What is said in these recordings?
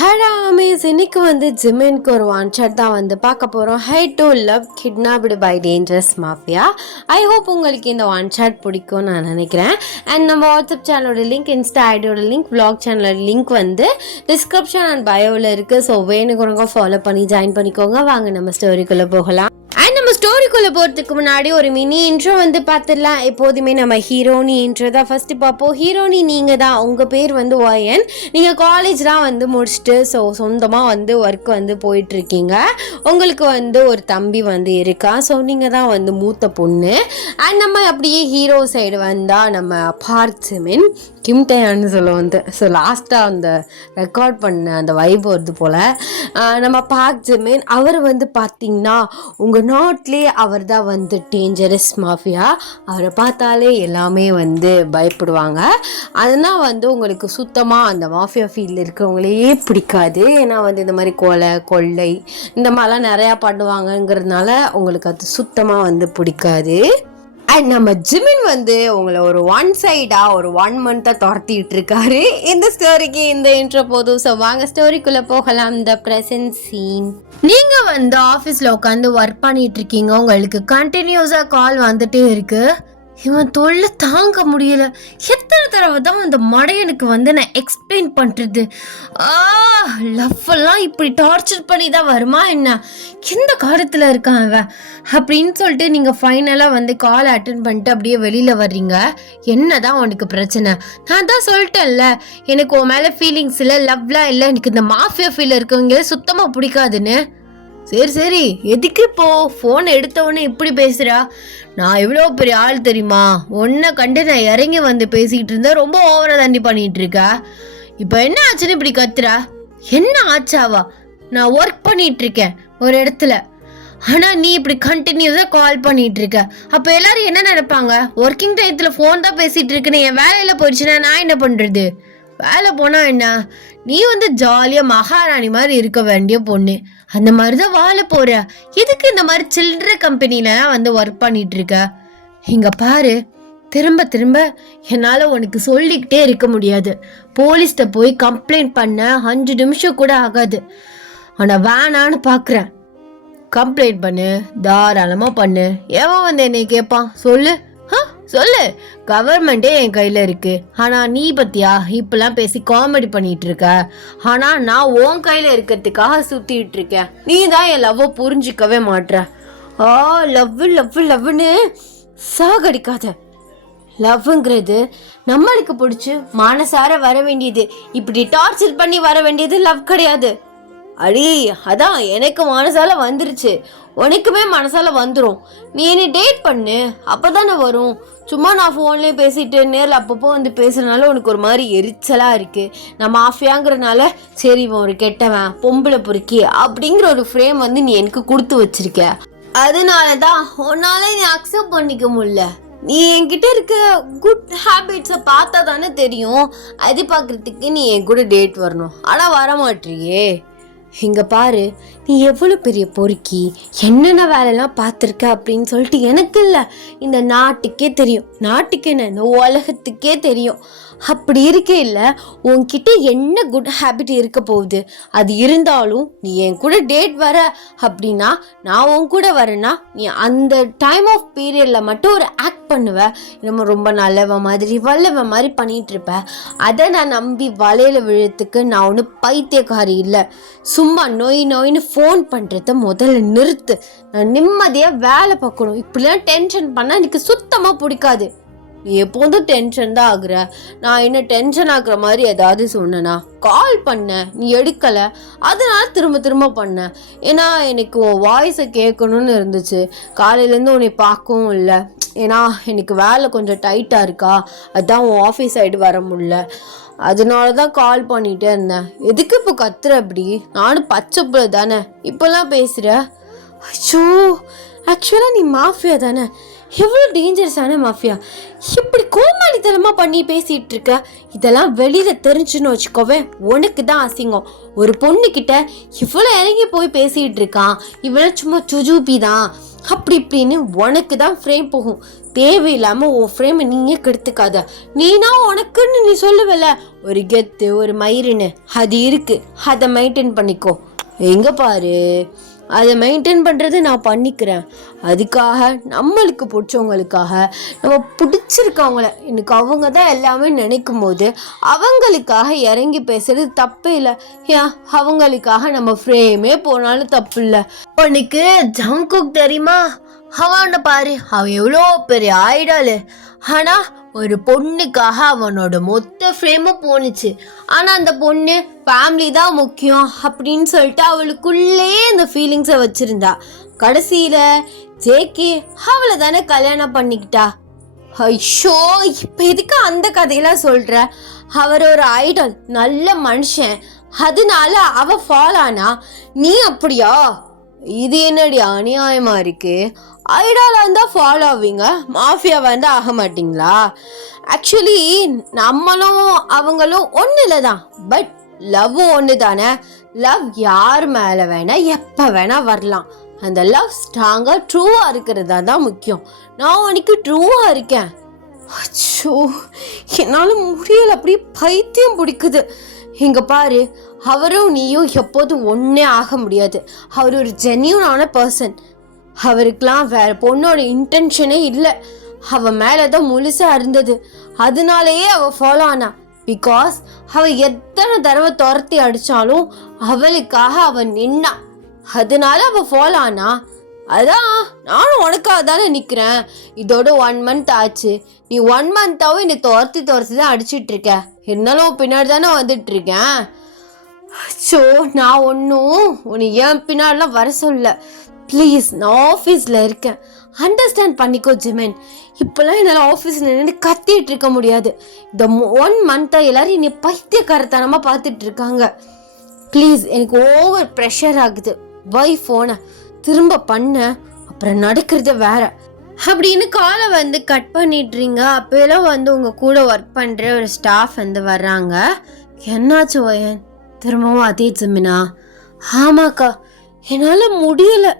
ஹராமேஸ் இன்னைக்கு ஜிமின்க்கு ஒரு one shot தான் பார்க்க போகிறோம். Hi to love kidnapped by dangerous mafia. I hope உங்களுக்கு இந்த ஒன் ஷாட் பிடிக்கும்னு நான் நினைக்கிறேன். அண்ட் நம்ம வாட்ஸ்அப் சேனலோட லிங்க், இன்ஸ்டா ஐடியோட லிங்க், வ்ளாக் சேனலோட லிங்க் டிஸ்கிரிப்ஷன் அண்ட் பயோவில் இருக்குது. ஸோ வேணுங்கிறவங்க ஃபாலோ பண்ணி ஜாயின் பண்ணிக்கோங்க. வாங்க நம்ம ஸ்டோரிக்குள்ளே போகலாம். அண்ட் நம்ம ஸ்டோரிக்குள்ளே போகிறதுக்கு முன்னாடி ஒரு மினி இன்ட்ரோ பார்த்துடலாம். எப்போதுமே நம்ம ஹீரோனி இன்ட்ரோ தான் ஃபஸ்ட்டு பார்ப்போம். ஹீரோனி நீங்கள் தான், உங்கள் பேர் ஒயன். நீங்கள் காலேஜ்லாம் முடிச்சுட்டு சொந்தமாக ஒர்க் போயிட்டுருக்கீங்க. உங்களுக்கு ஒரு தம்பி இருக்கா. ஸோ நீங்கள் தான் மூத்த பொண்ணு. அண்ட் நம்ம அப்படியே ஹீரோ சைடு வந்தால் நம்ம பார்த் சிமின் கிம்டேயான்னு சொல்ல ஸோ லாஸ்ட்டாக அந்த ரெக்கார்ட் பண்ண அந்த வைப் வருது போல். நம்ம பார்க் ஜிமின் அவர் பார்த்திங்கன்னா உங்கள் நாட்டிலே அவர் தான் டேஞ்சரஸ் மாஃபியா. அவரை பார்த்தாலே எல்லாமே பயப்படுவாங்க. அதனால் உங்களுக்கு சுத்தமாக அந்த மாஃபியா ஃபீல்டில் இருக்கிறவங்களையே பிடிக்காது. ஏன்னா இந்த மாதிரி கொலை கொள்ளை இந்த மாதிரிலாம் நிறையா பண்ணுவாங்கங்கிறதுனால உங்களுக்கு அது சுத்தமாக பிடிக்காது. அண்ட் நம்ம ஜிமின் உங்களை ஒரு ஒன் சைடாக ஒரு 1 மந்த்தாக துரத்திட்டு இருக்காரு. இந்த ஸ்டோரிக்கு இந்த இன்ட்ரோ போதும். ஸோ வாங்க ஸ்டோரிக்குள்ளே போகலாம். இந்த ப்ரெசன்ட் சீன். நீங்கள் ஆஃபீஸில் உட்காந்து ஒர்க் பண்ணிட்டு இருக்கீங்க. உங்களுக்கு கண்டினியூஸாக கால் வந்துட்டே இருக்கு. இவன் தொல்லை தாங்க முடியல. எத்தனை தடவை தான் அந்த மடையனுக்கு நான் எக்ஸ்பிளைன் பண்ணுறது. லவ்வெல்லாம் இப்படி டார்ச்சர் பண்ணி தான் வருமா என்ன? எந்த காலத்தில் இருக்கான் அவன் அப்படின்னு சொல்லிட்டு நீங்கள் ஃபைனலாக கால் அட்டன் பண்ணிட்டு அப்படியே வெளியில் வர்றீங்க. என்ன தான் உனக்கு பிரச்சனை? நான் தான் சொல்லிட்டேன்ல, எனக்கு உன் மேலே ஃபீலிங்ஸ் இல்லை, லவ்லாம் இல்லை, எனக்கு இந்த மாஃபியா ஃபீல் இருக்கவங்களே சுத்தமாக பிடிக்காதுன்னு. சரி சரி, எதுக்கு இப்போ ஃபோன் எடுத்தவொடனே இப்படி பேசுகிறா? நான் எவ்வளோ பெரிய ஆள் தெரியுமா? உன்னை கண்டு நான் இறங்கி பேசிக்கிட்டு இருந்தேன். ரொம்ப ஓவராக தாண்டி பண்ணிகிட்டு இருக்கா. இப்போ என்ன ஆச்சுன்னு இப்படி கத்துறா? என்ன ஆச்சாவா? நான் ஒர்க் பண்ணிகிட்டு இருக்கேன் ஒரு இடத்துல, ஆனால் நீ இப்படி கண்டினியூஸாக கால் பண்ணிகிட்டு இருக்க. அப்போ எல்லாரும் என்ன நினைப்பாங்க? ஒர்க்கிங் டயத்தில் ஃபோன் தான் பேசிகிட்டு இருக்குன்னு. என் வேலையில் போயிடுச்சுன்னா நான் என்ன பண்ணுறது? வேலை போனால் என்ன? நீ ஜாலியாக மகாராணி மாதிரி இருக்க வேண்டிய பொண்ணு. அந்த மாதிரி தான் வாழ போற. எதுக்கு இந்த மாதிரி சில்லற கம்பெனிலலாம் ஒர்க் பண்ணிட்டு இருக்க? இங்க பாரு, திரும்ப திரும்ப என்னால் உனக்கு சொல்லிக்கிட்டே இருக்க முடியாது. போலீஸ்கிட்ட போய் கம்ப்ளைண்ட் பண்ண 5 நிமிஷம் கூட ஆகாது. ஆனால் வேணான்னு பார்க்குறேன். கம்ப்ளைண்ட் பண்ணு, தாராளமாக பண்ணு. எவன் என்னை கேட்பான்? சொல்லு சொல்லு. கவர்மெண்டே என் கையில் இருக்கு. ஆனால் நீ பத்தியா இப்பெல்லாம் பேசி காமெடி பண்ணிட்டு இருக்க. ஆனால் நான் உன் கையில் இருக்கிறதுக்காக சுத்திட்டு இருக்கேன். நீ தான் என் லவ்வை புரிஞ்சிக்கவே மாட்ற. லவ் லவ் லவ்னு சாகடிக்காத. லவ்ங்கிறது நம்மளுக்கு பிடிச்சி மனசார வர வேண்டியது. இப்படி டார்ச்சர் பண்ணி வர வேண்டியது லவ் கிடையாது. அடி, அதான் எனக்கு மனசால வந்துருச்சு, உனக்குமே மனசால வந்துடும். நீ என்னை டேட் பண்ணு, அப்போதானே வரும். சும்மா நான் ஃபோன்லேயே பேசிட்டு நேரில் அப்பப்போ பேசுறதுனால உனக்கு ஒரு மாதிரி எரிச்சலாக இருக்குது. நான் மாஃபியாங்கிறனால சரி இவன் ஒரு கெட்டவன், பொம்பளை பொறுக்கி அப்படிங்கிற ஒரு ஃப்ரேம் நீ எனக்கு கொடுத்து வச்சிருக்க. அதனால தான் உன்னால நீ அக்செப்ட் பண்ணிக்க முடியல. நீ என்கிட்ட இருக்க குட் ஹேபிட்ஸை பார்த்தா தானே தெரியும். அது பார்க்குறதுக்கு நீ என் கூட டேட் வரணும். ஆனால் வரமாட்டியே. இங்கே பாரு, நீ எவ்வளோ பெரிய பொறுக்கி, என்னென்ன வேலைலாம் பார்த்துருக்க அப்படின்னு சொல்லிட்டு எனக்கு இல்லை, இந்த நாட்டுக்கே தெரியும். நாட்டுக்கு என்ன, இந்த உலகத்துக்கே தெரியும். அப்படி இருக்கே இல்லை, உன்கிட்ட என்ன குட் ஹேபிட் இருக்க போகுது? அது இருந்தாலும் நீ என் கூட டேட் வர அப்படின்னா, நான் உன் கூட வரேன்னா நீ அந்த டைம் ஆஃப் பீரியடில் மட்டும் ஒரு ஆக்ட் பண்ணுவ. நம்ம ரொம்ப நல்லவ மாதிரி வல்லவ மாதிரி பண்ணிகிட்டு இருப்ப. அதை நான் நம்பி வலையில் விழுறதுக்கு நான் ஒன்றும் பைத்தியக்காரி இல்லை. சும்மா நோய் நோயின்னு ஃபோன் பண்ணுறத முதல்ல நிறுத்து. நான் நிம்மதியாக வேலை பார்க்கணும். இப்படிலாம் டென்ஷன் பண்ணால் எனக்கு சுத்தமாக பிடிக்காது. நீ எப்போதும் டென்ஷன் தான் ஆகுற. நான் என்ன டென்ஷன் ஆகுற மாதிரி ஏதாவது சொன்னேனா? கால் பண்ண, நீ எடுக்கலை, அதனால திரும்ப திரும்ப பண்ணேன். ஏன்னா எனக்கு உன் வாய்ஸை கேட்கணும்னு இருந்துச்சு. காலையிலேருந்து உன்னை பார்க்கவும் இல்லை. ஏன்னா எனக்கு வேலை கொஞ்சம் டைட்டாக இருக்கா, அதுதான் உன் ஆஃபீஸ் சைடு வர முடியல. அதனால தான் கால் பண்ணிகிட்டே இருந்தேன். எதுக்கு இப்போ கத்துற அப்படி? நானும் பச்சை பிள்ளை தானே இப்போல்லாம் பேசுகிற? ஐயோ, ஆக்சுவலாக நீ மாஃபியா தானே? எவ்வளோ டேஞ்சரஸான மாஃபியா. இப்படி கோமாளித்தனமாக பண்ணி பேசிகிட்டு இருக்க. இதெல்லாம் வெளியில் தெரிஞ்சுன்னு வச்சுக்கோவே, உனக்கு தான் அசிங்கம். ஒரு பொண்ணுக்கிட்ட இவ்வளோ இறங்கி போய் பேசிகிட்டு இருக்கான், இவ்வளோ சும்மா சுஜூபி தான் அப்படி இப்படின்னு உனக்கு தான் ஃப்ரேம் போகும். தேவையில்லாம உன் ஃப்ரேம் நீயே கெடுத்துக்காத. நீனா உனக்குன்னு நீ சொல்லுவல ஒரு கெத்து ஒரு மயிருன்னு, அது இருக்கு, அதை மெயின்டைன் பண்ணிக்கோ. எங்க பாரு, அதை மெயின்டைன் பண்ணுறது நான் பண்ணிக்கிறேன். அதுக்காக நம்மளுக்கு பிடிச்சவங்களுக்காக, நம்ம பிடிச்சிருக்கவங்கள எனக்கு அவங்க தான் எல்லாமே நினைக்கும் போது அவங்களுக்காக இறங்கி பேசுறது தப்பே இல்லை. ஏன் அவங்களுக்காக நம்ம ஃப்ரேமே போனாலும் தப்பு இல்லை. உனக்கு ஜங்குக் தெரியுமா? அவனை பாரு, அவன் எவ்வளோ பெரிய ஐடாலு. ஆனா ஒரு பொண்ணுக்காக அவனோட மொத்த ஃப்ரேமும் போணுச்சு. ஆனா அந்த பொண்ணு ஃபேமிலி தான் முக்கியம் அப்படின்னு சொல்லிட்டு அவளுக்குள்ளே இந்த ஃபீலிங்ஸை வச்சிருந்தா. கடைசியில ஜேகே அவளை தானே கல்யாணம் பண்ணிக்கிட்டா. ஐயோ, இப்ப எதுக்கு அந்த கதையெல்லாம் சொல்ற? அவர் ஒரு ஐடால், நல்ல மனுஷன், அதனால அவ ஃபாலோ ஆனா நீ அப்படியா? இது என்னடி அநியாயமா இருக்கு? ஐடாலா இருந்தா ஃபாலோ ஆவீங்க, மாஃபியாவா இருந்தா ஆக மாட்டீங்களா? ஆக்சுவலி நம்மளும் அவங்களும் ஒன்று இல்லை தான், பட் லவ்வும் ஒன்று தானே. லவ் யார் மேலே வேணா எப்போ வேணா வரலாம். அந்த லவ் ஸ்ட்ராங்காக ட்ரூவாக இருக்கிறதா தான் முக்கியம். நான் உனக்கு ட்ரூவாக இருக்கேன். அச்சோ, என்னால் முடியல, அப்படியே பைத்தியம் பிடிக்குது. இங்க பாரு, அவரும் நீயும் எப்போதும் ஒன்னே ஆக முடியாது. அவர் ஒரு ஜென்யூனான பர்சன். அவருக்கெல்லாம் வேற பொண்ணோட இன்டென்ஷனே இல்லை. அவ மேலதான் முழுசா இருந்தது. அதனாலேயே அவ ஃபாலோ ஆனா. பிகாஸ் அவ எத்தனை தடவை துரத்தி அடிச்சாலும் அவளுக்காக அவ நின்னா. அதனால அவ ஃபாலோ ஆனா. அதான் நானும் உனக்காக தானே நிக்கிறேன். இதோட 1 month ஆச்சு. நீ 1 month-ஆவும் என்னை துரத்தி தான் அடிச்சிட்டு இருக்க. இருந்தாலும் பின்னாடி தானே வந்துட்டு இருக்கேன். ஸோ நான் ஒன்றும் உன்னை ஏன் பின்னாடிலாம் வர சொல்ல. ப்ளீஸ், நான் ஆஃபீஸில் இருக்கேன், அண்டர்ஸ்டாண்ட் பண்ணிக்கோ ஜிமென். இப்போல்லாம் என்னால் ஆஃபீஸில் நின்று கத்திட்டு இருக்க முடியாது. இந்த 1 month-ஆ எல்லாரும் என்னை பைத்தியக்காரத்தனமாக பார்த்துட்டு இருக்காங்க. ப்ளீஸ், எனக்கு ஓவர் ப்ரெஷர் ஆகுது. வை ஃபோனை திரும்ப பண்ண, அப்புறம் நடக்கிறது வேற அப்படின்னு காலை வந்து கட் பண்ணிட்டுறீங்க. அப்போலாம் வந்து உங்கள் கூட ஒர்க் பண்ணுற ஒரு ஸ்டாஃப் வந்து வர்றாங்க. என்னாச்சு வயன்? திரும்பவும் அதே ஜிமினா? ஆமாக்கா, என்னால் முடியலை.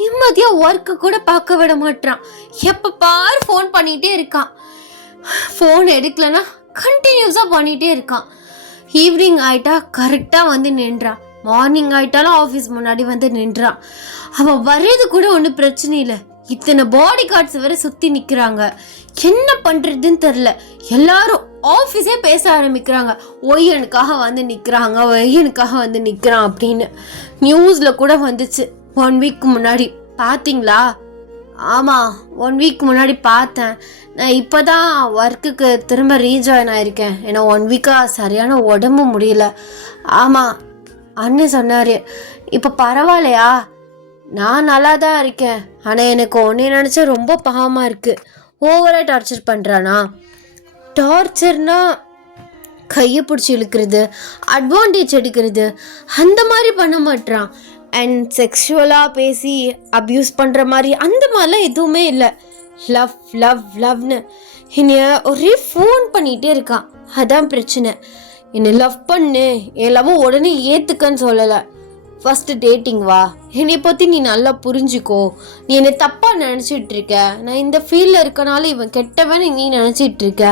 நிம்மதியாக ஒர்க்கு கூட பார்க்க விட மாட்டான். எப்போ பாரு ஃபோன் பண்ணிகிட்டே இருக்கான். ஃபோன் எடுக்கலன்னா கண்டினியூஸாக பண்ணிகிட்டே இருக்கான். ஈவினிங் ஆகிட்டா கரெக்டாக வந்து நின்றான். மார்னிங் ஆகிட்டாலும் ஆஃபீஸ் முன்னாடி வந்து நின்றான். அவன் வர்றது கூட ஒன்றும் பிரச்சனை இல்லை. இத்தனை பாடி கார்ட்ஸ் வரை சுற்றி நிற்கிறாங்க. என்ன பண்ணுறதுன்னு தெரில. எல்லாரும் ஆஃபீஸே பேச ஆரம்பிக்கிறாங்க. ஒய்யனுக்காக வந்து நிற்கிறாங்க, ஒய்யனுக்காக வந்து நிற்கிறான் அப்படின்னு. நியூஸில் கூட வந்துச்சு 1 week முன்னாடி. பார்த்தீங்களா? ஆமாம், 1 week முன்னாடி பார்த்தேன். நான் இப்போ தான் ஒர்க்குக்கு திரும்ப ரீஜாயின் ஆயிருக்கேன். ஏன்னா 1 week-ஆக சரியான உடம்பு முடியல. ஆமாம், அண்ணன் சொன்னார். இப்போ பரவாயில்லையா? நான் நல்லா தான் இருக்கேன். ஆனால் எனக்கு ஒன்றே நினச்சா ரொம்ப பாவமாக இருக்குது. ஓவராக டார்ச்சர் பண்ணுறானா? டார்ச்சர்னா கையை பிடிச்சி இழுக்கிறது, அட்வான்டேஜ் எடுக்கிறது, அந்த மாதிரி பண்ண மாட்டான். அண்ட் செக்ஷுவலாக பேசி அப்யூஸ் பண்ணுற மாதிரி அந்த மாதிரிலாம் எதுவுமே இல்லை. லவ் லவ் லவ்னு என்னைய ஒரே ஃபோன் பண்ணிகிட்டே இருக்கான். அதான் பிரச்சனை. என்னை லவ் பண்ணு, என் லவ் உடனே ஏற்றுக்கன்னு சொல்லலை. ஃபஸ்ட்டு டேட்டிங் வா, என்னை பற்றி நீ நல்லா புரிஞ்சுக்கோ. நீ என்னை தப்பாக நினச்சிட்டு இருக்க, நான் இந்த ஃபீல்டில் இருக்கனால இவன் கெட்டவன்னு நீ நினச்சிட்டு இருக்க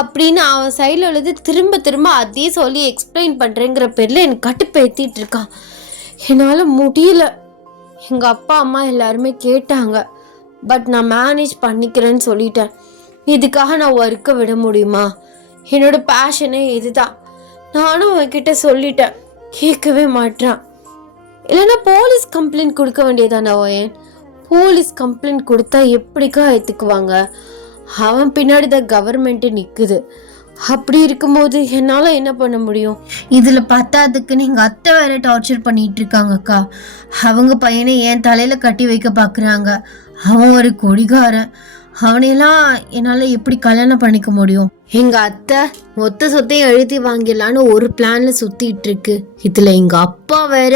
அப்படின்னு அவன் சைடில் உள்ளது திரும்ப திரும்ப அதே சொல்லி எக்ஸ்பிளைன் பண்ணுறேங்கிற பேரில் எனக்கு கட்டுப்பேற்றிட்டு இருக்கான். என்னால் முடியல. எங்கள் அப்பா அம்மா எல்லாருமே கேட்டாங்க, பட் நான் மேனேஜ் பண்ணிக்கிறேன்னு சொல்லிட்டேன். இதுக்காக நான் ஒர்க்கை விட முடியுமா? என்னோட பேஷனே இதுதான். நானும் அவன்கிட்ட சொல்லிட்டேன், கேட்கவே மாட்டான். இல்லைன்னா போலீஸ் கம்ப்ளைண்ட் கொடுக்க வேண்டியதானே ஓயன்? போலீஸ் கம்ப்ளைண்ட் கொடுத்தா எப்படிக்கா ஏற்றுக்குவாங்க? அவன் பின்னாடி தான் கவர்மெண்ட்டு நிற்குது. அப்படி இருக்கும்போது என்னால் என்ன பண்ண முடியும்? இதில் பத்தாதுக்குன்னு எங்கள் அத்தை வேற டார்ச்சர் பண்ணிட்டு இருக்காங்கக்கா. அவங்க பையனை என் தலையில் கட்டி வைக்க பார்க்குறாங்க. அவன் ஒரு கொடிகாரன். அவனையெல்லாம் என்னால் எப்படி கல்யாணம் பண்ணிக்க முடியும்? எங்கள் அத்தை மொத்த சொத்தையும் எழுதி வாங்கிடலான்னு ஒரு பிளானில் சுற்றிட்டு இருக்கு. இதில் எங்கள் அப்பா வேற,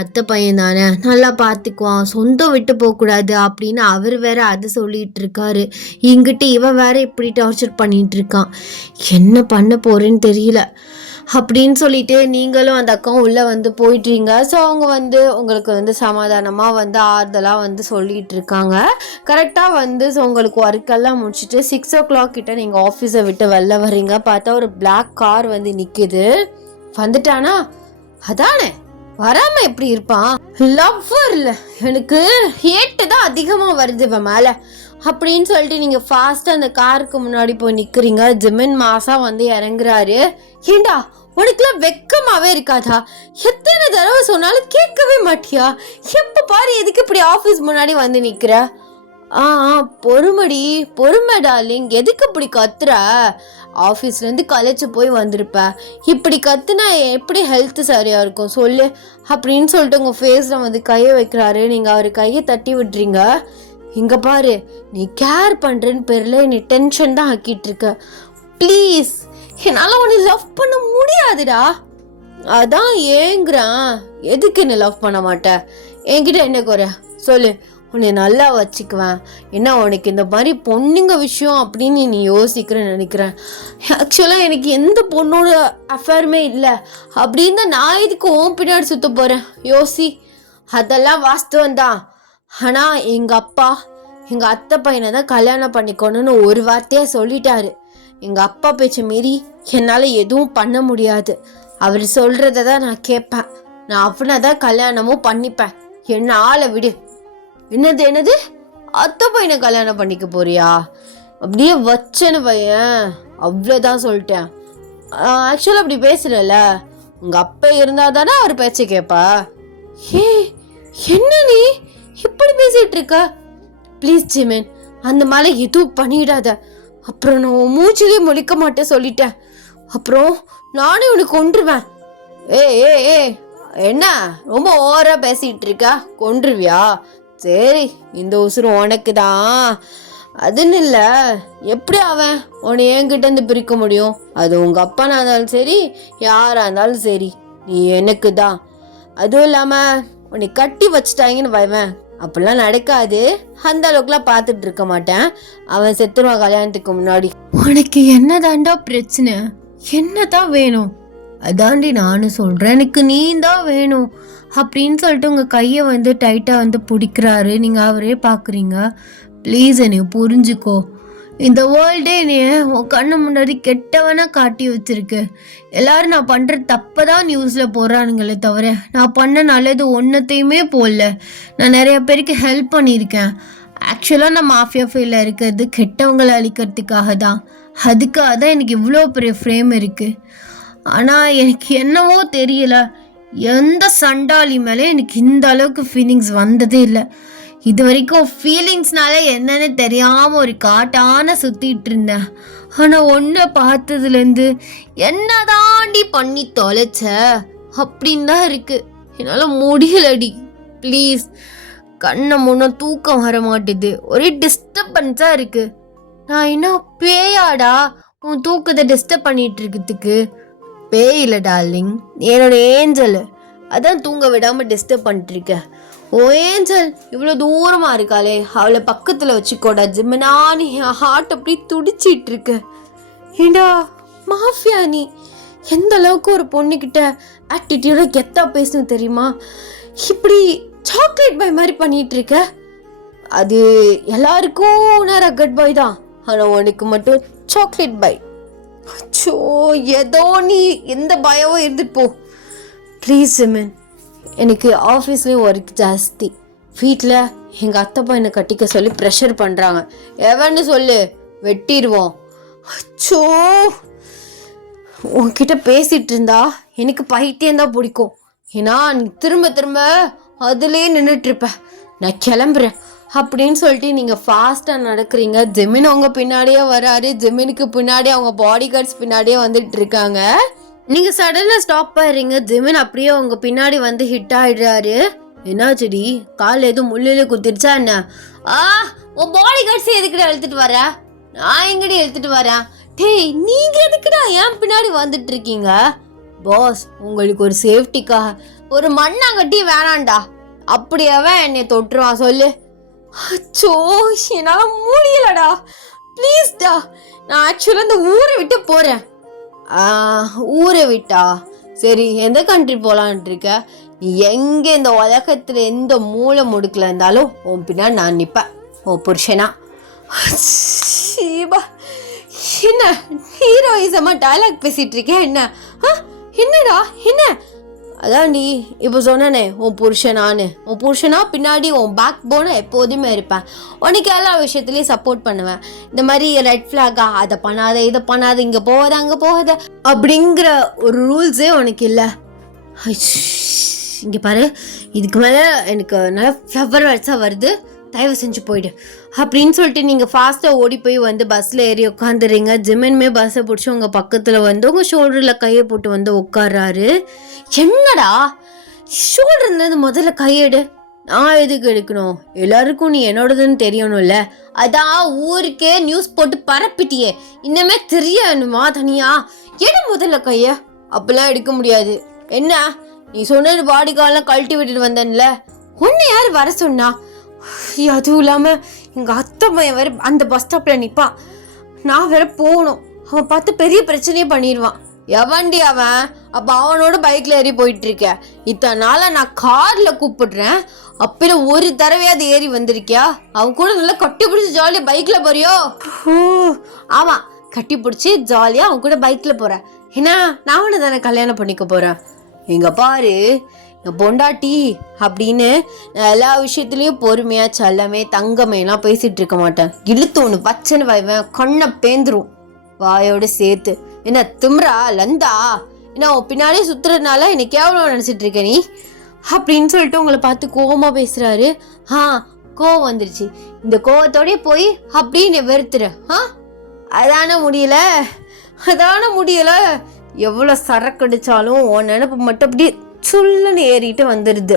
அத்தை பையன் தானே நல்லா பார்த்துக்குவான், சொந்தம் விட்டு போகக்கூடாது அப்படின்னு அவர் வேற அது சொல்லிட்டு இருக்காரு. இங்கிட்ட இவன் வேற இப்படி டார்ச்சர் பண்ணிட்டு இருக்கான். என்ன பண்ண போறேன்னு தெரியல. அப்படின்னு சொல்லிட்டு நீங்களும் அந்த அக்காவும் உள்ளே வந்து போயிட்டுறீங்க. ஸோ அவங்க வந்து உங்களுக்கு வந்து சமாதானமாக வந்து ஆறுதலாக வந்து சொல்லிகிட்டு இருக்காங்க. கரெக்டாக வந்து ஸோ உங்களுக்கு ஒர்க்கெல்லாம் முடிச்சுட்டு 6 o'clock கிட்ட நீங்கள் ஆஃபீஸை விட்டு வெளில வர்றீங்க. பார்த்தா ஒரு பிளாக் கார் வந்து நிற்கிது. வந்துட்டானா? அதானே, வராம எப்படி இருப்பான்? லவ்வர் இல்ல, எனக்கு ஹேட்டு தான் அதிகமா வருது இவன் மேல அப்படின்னு சொல்லிட்டு நீங்க ஃபாஸ்டா அந்த காருக்கு முன்னாடி போய் நிக்கிறீங்க. ஜிமின் மாசா வந்து இறங்குறாரு. ஏண்டா உனக்குலாம் வெக்கமாவே இருக்காதா? எத்தனை தடவை சொன்னாலும் கேட்கவே மாட்டியா? எப்ப பாரு எதுக்கு இப்படி ஆபீஸ் முன்னாடி வந்து நிக்கிற? பொறுமடி, பொறுமை டார்லிங். எதுக்கு இப்படி கத்துற? ஆஃபீஸ்லேருந்து களைச்சு போய் வந்திருப்ப, இப்படி கத்துனா எப்படி ஹெல்த் சரியா இருக்கும் சொல்லு அப்படின்னு சொல்லிட்டு உங்கள் ஃபேஸில் வந்து கையை வைக்கிறாரு. நீங்கள் அவர் கையை தட்டி விட்டுறீங்க. இங்கே பாரு, நீ கேர் பண்ணுறேன்னு பேரில் நீ டென்ஷன் தான் ஆக்கிட்டு இருக்க. ப்ளீஸ், என்னால் உன்னை லவ் பண்ண முடியாதுடா. அதான் ஏங்குறான். எதுக்கு என்ன லவ் பண்ண மாட்டேன்? என்கிட்ட என்ன குறை சொல்லு, உன்னை நல்லா வச்சுக்குவேன். என்ன உனக்கு இந்த மாதிரி பொண்ணுங்க விஷயம் அப்படின்னு நீ யோசிக்கிறேன்னு நினைக்கிறேன். ஆக்சுவலாக எனக்கு எந்த பொண்ணோட அஃபேருமே இல்லை அப்படின்னு தான் நான் இதுக்கு ஓன் பின்னாடி சுற்ற போகிறேன். யோசி, அதெல்லாம் வாஸ்தவம் தான். ஆனால் எங்கள் அப்பா எங்கள் அத்தை பையனை தான் கல்யாணம் பண்ணிக்கணும்னு ஒரு வார்த்தையாக சொல்லிட்டாரு. எங்கள் அப்பா பேச்சை மீறி என்னால் எதுவும் பண்ண முடியாது. அவர் சொல்கிறத தான் நான் கேட்பேன். நான் அவனை தான் கல்யாணமும் பண்ணிப்பேன். என்ன ஆளை விடு. என்னது அத்தை பையனை கல்யாணம் பண்ணிக்க போறியா? அப்படியே வச்சேன்னு பையன், அவ்வளோதான் சொல்லிட்டேன். ஆக்சுவலாக அப்படி பேசுறல, உங்கள் அப்பா இருந்தால் தானே அவர் பேச்சை கேட்பா. என்ன நீ இப்படி பேசிட்டு இருக்க? ப்ளீஸ் ஜிமின், அந்த மேலே எதுவும் பண்ணிடாத. அப்புறம் நான் உன் மூச்சிலே முழிக்க மாட்டேன் சொல்லிட்டேன். அப்புறம் நானே உனக்கு கொன்றுவேன். ஏ என்ன ரொம்ப ஓவரா பேசிட்டு இருக்கா? கொன்றுவியா? சரி, இந்த உசுறு உனக்கு தான். அதுன்னு இல்லை, எப்படி அவன் உன்னை என்கிட்ட இருந்து பிரிக்க முடியும்? அது உங்கள் அப்பனா இருந்தாலும் சரி, யாராக இருந்தாலும் சரி, நீ எனக்கு தான். அதுவும் இல்லாமல் உன்னை கட்டி வச்சுட்டாங்கன்னு வைவேன், அப்படிலாம் நடக்காது. அந்த அளவுக்குலாம் பார்த்துட்டு இருக்க மாட்டேன். அவன் செத்துருவான் கல்யாணத்துக்கு முன்னாடி. உனக்கு என்னதாண்டா பிரச்சனை? என்னதான் வேணும்? அதாண்டி நானும் சொல்கிறேன், எனக்கு நீ தான் வேணும் அப்படின்னு சொல்லிட்டு உங்கள் கையை வந்து டைட்டாக வந்து பிடிக்கிறாரு. நீங்கள் அவரே பார்க்குறீங்க. ப்ளீஸ் என்னை புரிஞ்சுக்கோ. இந்த வேர்ல்டே நீ உன் கண்ணு முன்னாடி கெட்டவனாக காட்டி வச்சிருக்கு. எல்லாரும் நான் பண்ணுற தப்பை தான் நியூஸில் போடுறானுங்களே தவிர நான் பண்ண நல்லது ஒன்றத்தையுமே போடல. நான் நிறைய பேருக்கு ஹெல்ப் பண்ணியிருக்கேன். ஆக்சுவலாக நான் மாஃபியா ஃபீல்டில் இருக்கிறது கெட்டவங்களை அழிக்கிறதுக்காக தான். அதுக்காக தான் எனக்கு இவ்வளோ பெரிய ஃப்ரேம் இருக்குது. ஆனால் எனக்கு என்னவோ தெரியல, எந்த சண்டாளி மேலே எனக்கு இந்த அளவுக்கு ஃபீலிங்ஸ் வந்ததே இல்லை. இது வரைக்கும் ஃபீலிங்ஸ்னால என்னன்னு தெரியாமல் ஒரு காட்டான சுற்றிட்டு இருந்தேன். ஆனால் ஒன்றை பார்த்ததுலேருந்து என்ன தாண்டி பண்ணி தொலைச்ச அப்படின்னு தான் இருக்குது. என்னால் முடியலடி. ப்ளீஸ், கண்ணை முன்ன தூக்கம் வர மாட்டேது. ஒரே டிஸ்டர்பன்ஸாக இருக்குது. நான் இன்னும் பேயாடா உன் தூக்கத்தை டிஸ்டர்ப் பண்ணிட்டு இருக்கிறதுக்கு? பேய் இல்லை டார்லிங், என்னோட ஏஞ்சல். அதான் தூங்க விடாமல் டிஸ்டர்ப் பண்ணிட்டுருக்க. ஓ ஏஞ்சல் இவ்வளோ தூரமாக இருக்காளே, அவளை பக்கத்தில் வச்சுக்கோடா ஜிமினான்னு என் ஹார்ட் அப்படி துடிச்சிட்டு இருக்க. ஏண்டா மாஃபியா, நீ எந்த அளவுக்கு ஒரு பொண்ணுக்கிட்ட ஆட்டிடியூட கெத்தா பேசணும் தெரியுமா? இப்படி சாக்லேட் பாய் மாதிரி பண்ணிட்டு இருக்க. அது எல்லாருக்கும் நான் ரக்கட் பாய் தான், ஆனால் உனக்கு மட்டும் சாக்லேட் பாய். அச்சோ, ஏதோ நீ எந்த பயமும் இருந்துட்டு போ ப்ளீஸ் ஜிமின். எனக்கு ஆஃபீஸ்லேயும் ஒர்க் ஜாஸ்தி. வீட்டில் எங்கள் அத்தை பையனை கட்டிக்க சொல்லி ப்ரெஷர் பண்ணுறாங்க. எவன்னு சொல்லு, வெட்டிடுவோம். அச்சோ, உன்கிட்ட பேசிகிட்டு இருந்தா எனக்கு பைத்தியம்தான் பிடிக்கும். ஏன்னா நீ திரும்ப திரும்ப அதுலேயே நின்றுட்டுருப்ப. நான் கிளம்புறேன் அப்படின்னு சொல்லிட்டு நீங்கள் ஃபாஸ்ட்டாக நடக்கிறீங்க. ஜெமின் அவங்க பின்னாடியே வராரு. ஜெமினுக்கு பின்னாடி அவங்க பாடி கார்ட்ஸ் பின்னாடியே வந்துட்டு இருக்காங்க. நீங்கள் சடனாக ஸ்டாப் ஆயிடுறீங்க. ஜெமின் அப்படியே உங்கள் பின்னாடி வந்து ஹிட் ஆகிடுறாரு. என்னாச்சுடி, கால் எதுவும் முள்ளில் குத்திருச்சா என்ன? உன் பாடி கார்ட்ஸ் எதுக்கிட்ட எழுத்துட்டு வர? நான் எங்கடி எழுத்துட்டு வரேன்? டேய், நீங்கள் எதுக்குடா ஏன் பின்னாடி வந்துட்டு இருக்கீங்க? பாஸ், உங்களுக்கு ஒரு சேஃப்டிக்காக ஒரு மண்ணாங்கட்டி வேணாண்டா. அப்படியாவே என்னை தொட்டுருவான் சொல்லு. அச்சோ, என்னால் முடியலடா. ப்ளீஸ்டா, நான் ஆக்சுவலாக இந்த ஊரை விட்டு போகிறேன். ஊரை விட்டா சரி, எந்த கண்ட்ரி போலான்ட்டு இருக்க? நீ எங்க இந்த உலகத்துல எந்த மூளை முடுக்கல இருந்தாலும் உன் பின்னாடி நான் நிப்பேன், உன் புருஷனா. என்ன ஹீரோயிசமா டைலாக் பேசிட்டு இருக்கேன்? என்ன என்னடா என்ன? அதான் நீ இப்போ சொன்னனே உன் புருஷனா பின்னாடி உன் பேக் போனை எப்போதுமே இருப்பேன். உனக்கு எல்லா விஷயத்துலையும் சப்போர்ட் பண்ணுவேன். இந்த மாதிரி ரெட் ஃப்ளாகா அதை பண்ணாத இதை பண்ணாத இங்கே போகாத அங்கே போகாத அப்படிங்கிற ஒரு ரூல்ஸே உனக்கு இல்லை. இங்கே பாரு, இதுக்கு மேலே எனக்கு நல்லா ஃப்ளவர் வேர்ட்ஸாக வருது, தயவு செஞ்சு போயிடு அப்படின்னு சொல்லிட்டு நீங்கள் ஃபாஸ்ட்டாக ஓடி போய் வந்து பஸ்ஸில் ஏறி உட்காந்துறீங்க. ஜிமின்மே பஸ்ஸை பிடிச்சி உங்கள் பக்கத்தில் வந்து உங்கள் ஷோல்டரில் கையை போட்டு வந்து உட்கார்றாரு. என்னடா ஷோல்டர் இருந்தது, முதல்ல கையெடு. நான் எதுக்கு எடுக்கணும்? எல்லாருக்கும் நீ என்னோடதுன்னு தெரியணும்ல. அதான் ஊருக்கே நியூஸ் போட்டு பரப்பிட்டியே, இன்னமே தெரியணுமா தனியா? எடு முதல்ல கைய. அப்பெல்லாம் எடுக்க முடியாது. என்ன நீ சொன்னது பாடி காலெல்லாம் கழட்டி விட்டுட்டு வந்தேன்ல, உன்னை யார் வர சொன்னா? அதுவும் இல்லாம எங்க அத்தை பையன் வேற அந்த பஸ் ஸ்டாப்ல நிப்பான். நான் வேற போகணும். அவன் பார்த்து பெரிய பிரச்சனையே பண்ணிடுவான். எவன்டி அவன்? அப்ப அவனோட பைக்ல ஏறி போயிட்டு இருக்க. இத்தனை நாளா நான் கார்ல கூப்பிடுறேன், அப்பல ஒரு தடவையாவது ஏறி வந்திருக்கியா? அவன் கூட நல்லா கட்டி பிடிச்சி ஜாலியா பைக்ல போறியோ? ஆமா, கட்டி பிடிச்சி ஜாலியா அவன் கூட பைக்ல போறேன். ஏன்னா நான் அவனை தானே கல்யாணம் பண்ணிக்க போறேன். எங்க பாரு, பொண்டாட்டி அப்படின்னு எல்லா விஷயத்துலயும் பொறுமையா செல்லமே தங்கமேலாம் பேசிட்டு இருக்க மாட்டேன். இழுத்து ஒண்ணு பச்சைன்னு வைவேன், கண்ணை பேந்துரும் வாயோட சேர்த்து. என்ன திம்ரா லந்தா? என்ன பின்னாடியே சுத்துறதுனால என்ன கேவலம் நினைச்சிட்டு இருக்க நீ அப்படின்னு சொல்லிட்டு உங்களை பார்த்து கோவமா பேசுறாரு. கோவம் வந்துருச்சு. இந்த கோவத்தோடய போய் அப்படின்னு வெறுத்துற. அதான முடியல. எவ்வளவு சரக்கு அடிச்சாலும் உன் நினைப்பு மட்டும் அப்படி சொல்லுன்னு ஏறிட்டு வந்துடுது.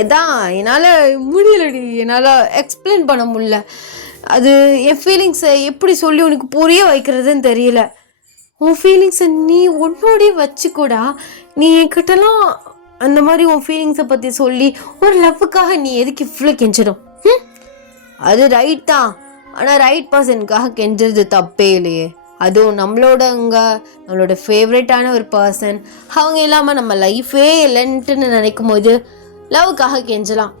இதான் என்னால் முடியலடி, என்னால் எக்ஸ்பிளைன் பண்ண முடியல. அது என் ஃபீலிங்ஸை எப்படி சொல்லி உனக்கு புரிய வைக்கிறதுன்னு தெரியல. உன் ஃபீலிங்ஸை நீ உன்னோடய வச்சுக்கூடா. நீ என்கிட்டலாம் அந்த மாதிரி உன் ஃபீலிங்ஸை பற்றி சொல்லி ஒரு லவ்வுக்காக நீ எதுக்கு இவ்வளோ கெஞ்சிடும்? அது ரைட் தான், ஆனால் ரைட் பர்சனுக்காக கெஞ்சுறது தப்பே இல்லையே. அதுவும் நம்மளோட ஃபேவரட்டான ஒரு பர்சன், அவங்க இல்லாமல் நம்ம லைஃபே இல்லைன்ட்டு நினைக்கும் போது லவ்வுக்காக கெஞ்சலாம்.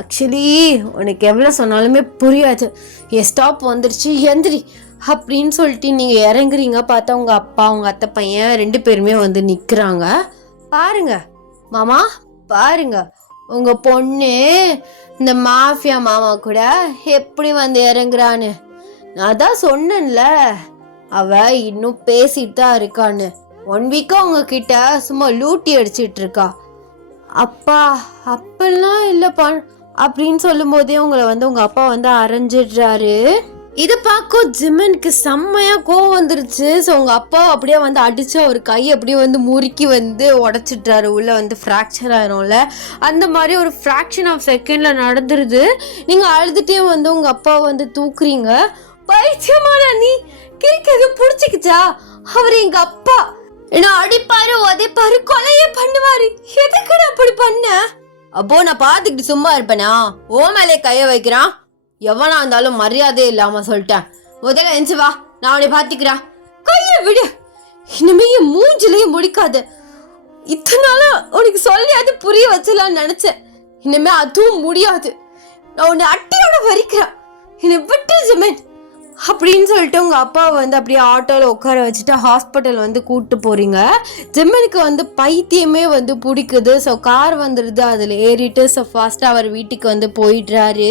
ஆக்சுவலி உனக்கு எவ்வளோ சொன்னாலுமே புரியாது. என் ஸ்டாப் வந்துருச்சு, எந்திரி அப்படின்னு சொல்லிட்டு நீங்கள் இறங்குறீங்க. பார்த்தா உங்கள் அப்பா உங்கள் அத்தை பையன் 2 பேருமே வந்து நிற்கிறாங்க. பாருங்க மாமா, பாருங்க உங்கள் பொண்ணு இந்த மாஃபியா மாமா கூட எப்படி வந்து இறங்குறான்னு. நான் தான் சொன்னேன்ல, அவ இன்னும் பேசிட்டு தான் இருக்கான்னு. 1 வீக்கா உங்ககிட்ட சும்மா லூட்டி அடிச்சிட்டு இருக்கா. அப்பெல்லாம் இல்லப்பா அப்படின்னு சொல்லும் போதே உங்களை வந்து உங்க அப்பா வந்து அரைஞ்சிடுறாரு. இதை பார்க்கும் ஜிமனுக்கு செம்மையா கோவம் வந்துருச்சு. ஸோ உங்க அப்பா அப்படியே வந்து அடிச்சு அவர் கை அப்படியே வந்து முறுக்கி வந்து உடச்சிட்றாரு. உள்ள வந்து ஃப்ராக்சர் ஆயிரும்ல, அந்த மாதிரி ஒரு ஃப்ராக்ஷன் ஆஃப் செகண்ட்ல நடந்துருது. நீங்க அழுதுட்டே வந்து உங்க அப்பா வந்து தூக்குறீங்க. பைத்தியமான நீ, கிரிக்கெது புடிச்சுக்கிச்சா? அவர் எங்க அப்பா, என்ன அடிப்பாரு உதைப்பாரு கொலையே பண்ணுவாரு. எதுக்கு நான் அப்படி பண்ண? அப்போ நான் பாத்துக்கிட்டு சும்மா இருப்பேனா? ஓ மேலே கைய வைக்கிறான். எவனா இருந்தாலும் மரியாதை இல்லாம சொல்லிட்டேன். முதல்ல எஞ்சி வா, நான் அவனை பாத்துக்கிறேன். கைய விடு. இனிமே என் மூஞ்சிலையும் முடிக்காது. இத்தனை நாளா உனக்கு சொல்லி அது புரிய வச்சலான்னு நினைச்சேன். இனிமே அதுவும் முடியாது. நான் உன்னை அட்டியோட வரிக்கிறேன். என்னை விட்டு ஜிமன் அப்படின்னு சொல்லிட்டு உங்க அப்பா வந்து அப்படியே ஆட்டோல உட்கார வச்சுட்டு ஹாஸ்பிட்டல் வந்து கூப்பிட்டு போறீங்க. ஜிம்மனுக்கு வந்து பைத்தியமே வந்து பிடிக்குது. ஸோ கார் வந்துடுது, அதில் ஏறிட்டு ஸோ ஃபாஸ்டா அவர் வீட்டுக்கு வந்து போயிடுறாரு.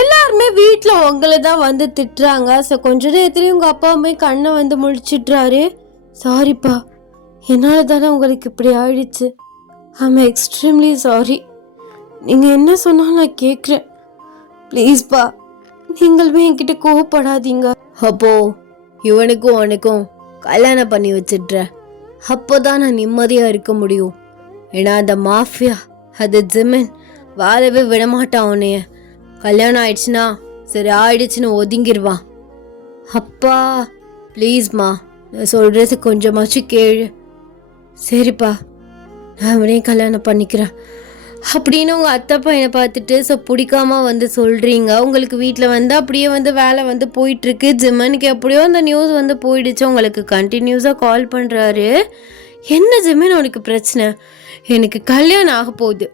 எல்லாருமே வீட்டில் உங்களை தான் வந்து திட்டுறாங்க. ஸோ கொஞ்ச நேரத்துலேயும் உங்கள் அப்பாவுமே கண்ணை வந்து முழிச்சிட்றாரு. சாரிப்பா, என்னால் தானே உங்களுக்கு இப்படி ஆயிடுச்சு. I'm extremely sorry. நீங்கள் என்ன சொன்னாலும் நான் கேட்குறேன். ப்ளீஸ்ப்பா, நீங்களுமே என்கிட்ட கோவப்படாதீங்க. அப்போ இவனுக்கும் உனக்கும் கல்யாணம் பண்ணி வச்சிட்ற. அப்போதான் நான் நிம்மதியாக இருக்க முடியும். ஏன்னா அந்த மாஃபியா, அது ஜிமன் வாழவே விடமாட்டான். அவனைய கல்யாணம் ஆயிடுச்சுன்னா சரி ஆயிடுச்சுன்னு ஒதுங்கிடுவான். அப்பா ப்ளீஸ்மா, நான் சொல்கிறது கொஞ்சமாச்சும் கேளு. சரிப்பா, நான் அவனையும் கல்யாணம் பண்ணிக்கிறேன். அப்படின்னு உங்கள் அத்தை பையனை பார்த்துட்டு ஸோ பிடிக்காம வந்து சொல்கிறீங்க. உங்களுக்கு வீட்டில் வந்து அப்படியே வந்து வேலை வந்து போயிட்டுருக்கு. ஜிம்மனுக்கு எப்படியோ அந்த நியூஸ் வந்து போயிடுச்சு. உங்களுக்கு கண்டினியூஸாக கால் பண்ணுறாரு. என்ன ஜிம்மன் உனக்கு பிரச்சனை? எனக்கு கல்யாணம் ஆக போகுது,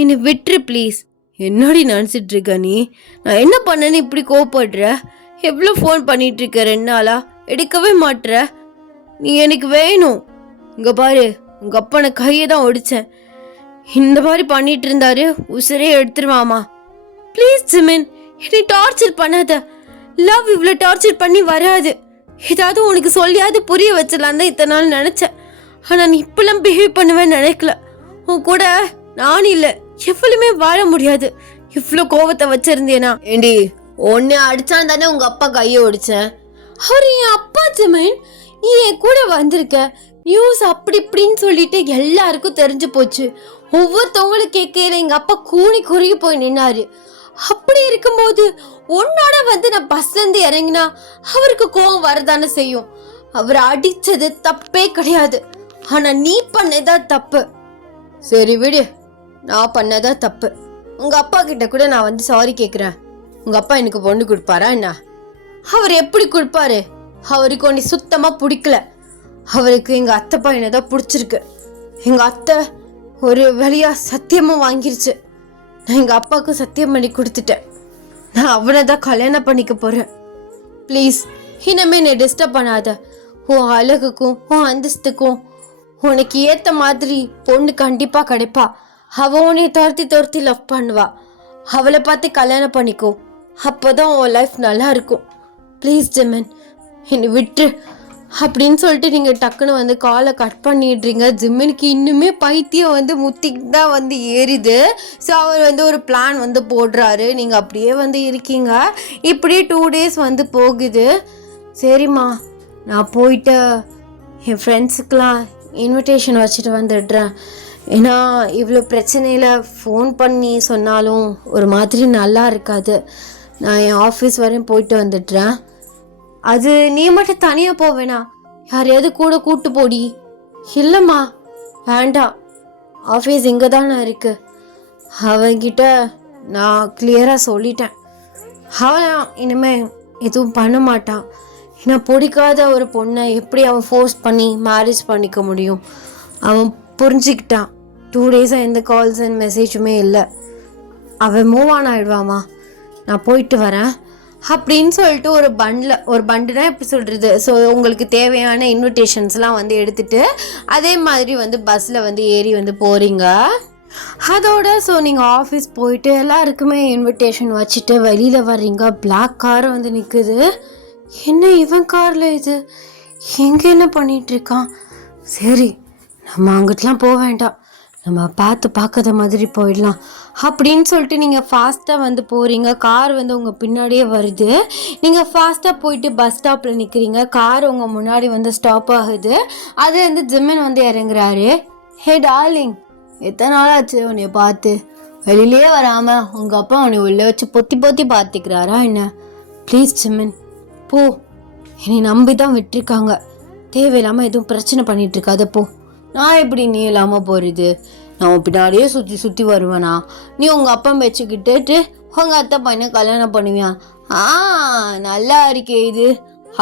என்னை விட்டுரு ப்ளீஸ். என்னடி நினச்சிட்ருக்க நீ? நான் என்ன பண்ணேன்னு இப்படி கோவப்படுற? எவ்வளோ ஃபோன் பண்ணிகிட்ருக்க 2 நாளா, எடுக்கவே மாட்டுற. நீ எனக்கு வேணும். இங்கே பாரு, உங்கள் அப்பனை கையை தான் ஒடிச்சேன். இந்த மாதிரி பண்ணிட்டு இருந்தாரு, உசுரே எடுத்துருவாமா. ப்ளீஸ் ஜிமின், என்னை டார்ச்சர் பண்ணாத. லவ் இவ்வளோ டார்ச்சர் பண்ணி வராது. ஏதாவது உனக்கு சொல்லியாவது புரிய வச்சிடலாம் தான் இத்தனை நாள் நினச்சேன். ஆனால் நீ இப்பெல்லாம் பிஹேவ் பண்ணுவேன்னு நினைக்கல. உன் கூட நான் இல்லை, எவ்வளவுமே வாழ முடியாது. இவ்வளோ கோவத்தை வச்சிருந்தேனா? ஏண்டி, ஒன்று அடிச்சான் தானே உங்கள் அப்பா கையை ஒடிச்சேன். அவர் என் அப்பா ஜிமின். நீ என் கூட வந்திருக்க, நியூஸ் அப்படி இப்படின்னு சொல்லிட்டு எல்லாருக்கும் தெரிஞ்சு போச்சு. ஒவ்வொருத்தவங்களும் கேட்கல எங்கள் அப்பா கூணி குறுகி போய் நின்னாரு. அப்படி இருக்கும்போது உன்னோட வந்து நான் பஸ்லேருந்து இறங்கினா அவருக்கு கோவம் வரதானே செய்யும். அவர் அடிச்சது தப்பே கிடையாது, ஆனால் நீ பண்ணதான் தப்பு. சரி விடு, நான் பண்ணதான் தப்பு. உங்கள் அப்பா கிட்ட கூட நான் வந்து சாரி கேட்குறேன். உங்கள் அப்பா எனக்கு பொண்ணு கொடுப்பாரா என்ன? அவர் எப்படி கொடுப்பாரு? அவருக்கு ஒன்று சுத்தமாக பிடிக்கல. அவருக்கு எங்கள் அத்தை பையனை தான் பிடிச்சிருக்கு. எங்கள் அத்தை ஒரு வழியாக சத்தியமாக வாங்கிருச்சு. நான் எங்கள் அப்பாவுக்கு சத்தியம் பண்ணி கொடுத்துட்டேன். நான் அவனை தான் கல்யாணம் பண்ணிக்க போகிறேன். ப்ளீஸ் இனிமே என்னை டிஸ்டர்ப் பண்ணாத. உன் அழகுக்கும் உன் அந்தஸ்துக்கும் உனக்கு ஏற்ற மாதிரி பொண்ணு கண்டிப்பாக கிடைப்பா. அவள் உன்னை துரத்தி லவ் பண்ணுவா. அவளை பார்த்து கல்யாணம் பண்ணிக்கோ, அப்போதான் உன் லைஃப் நல்லா இருக்கும். ப்ளீஸ் ஜிமின், என்னை விட்டு அப்படின்னு சொல்லிட்டு நீங்கள் டக்குன்னு வந்து காலை கட் பண்ணிடுறீங்க. ஜிம்மினுக்கு இன்னுமே பைத்தியம் வந்து முத்திக்கு தான் வந்து ஏறிது. ஸோ அவர் வந்து ஒரு பிளான் வந்து போடுறாரு. நீங்கள் அப்படியே வந்து இருக்கீங்க. இப்படியே 2 days வந்து போகுது. சரிம்மா, நான் போயிட்டு என் ஃப்ரெண்ட்ஸுக்கெலாம் இன்விடேஷன் வச்சுட்டு வந்துடுறேன். ஏன்னா இவ்வளோ பிரச்சனையில் ஃபோன் பண்ணி சொன்னாலும் ஒரு மாதிரி நல்லா இருக்காது. நான் என் ஆஃபீஸ் வரையும் போயிட்டு வந்துடுறேன். அது நீ மட்டும் தனியாக போவேணா, யாரையாவது கூட கூட்டு போடி. இல்லைம்மா வேண்டாம், ஆஃபீஸ் இங்கே தானே இருக்குது. அவன்கிட்ட நான் கிளியராக சொல்லிட்டேன். அவன் இனிமேல் எதுவும் பண்ண மாட்டான். ஏன்னா பிடிக்காத ஒரு பொண்ணை எப்படி அவன் ஃபோர்ஸ் பண்ணி மேரேஜ் பண்ணிக்க முடியும்? அவன் புரிஞ்சுக்கிட்டான். 2 days-ஆக எந்த கால்ஸ் அண்ட் மெசேஜுமே இல்லை. அவன் மூவ் ஆன் ஆகிடுவாமா. நான் போயிட்டு வரேன் அப்படின்னு சொல்லிட்டு ஒரு பண்டுனா எப்படி சொல்கிறது, ஸோ உங்களுக்கு தேவையான இன்விடேஷன்ஸ்லாம் வந்து எடுத்துகிட்டு அதே மாதிரி வந்து பஸ்ஸில் வந்து ஏறி வந்து போகிறீங்க. அதோட ஸோ நீங்கள் ஆஃபீஸ் போயிட்டு எல்லாருக்குமே இன்விடேஷன் வச்சுட்டு வெளியில் வர்றீங்க. பிளாக் கார் வந்து நிற்குது. என்ன இவன் காரில் இது? எங்கே என்ன பண்ணிகிட்ருக்கான்? சரி, நம்ம அங்கிட்டலாம் போக வேண்டாம், நம்ம பார்க்காத மாதிரி போயிடலாம் அப்படின்னு சொல்லிட்டு நீங்கள் ஃபாஸ்ட்டாக வந்து போகிறீங்க. கார் வந்து உங்கள் பின்னாடியே வருது. நீங்கள் ஃபாஸ்ட்டாக போயிட்டு பஸ் ஸ்டாப்பில் நிற்கிறீங்க. கார் உங்கள் முன்னாடி வந்து ஸ்டாப் ஆகுது. அது வந்து ஜிம்மன் வந்து இறங்குறாரு. ஹே டார்லிங், எத்தனை நாளாச்சு உன்னை பார்த்து? வெளியிலே வராமல் உங்கள் அப்பா உன்னை உள்ளே வச்சு பொத்தி பார்த்துக்கிறாரா என்ன? ப்ளீஸ் ஜிம்மன் போ, என்னை நம்பி தான் விட்டுருக்காங்க. தேவையில்லாமல் எதுவும் பிரச்சனை பண்ணிகிட்டு இருக்காத போ. நான் எப்படி நீ இல்லாமல் போகிறது? நான் பின்னாடியே சுற்றி வருவேனா? நீ உங்கள் அப்பா வச்சுக்கிட்டு உங்கள் அத்தை பையனை கல்யாணம் பண்ணுவியா? நல்லா இருக்கே இது.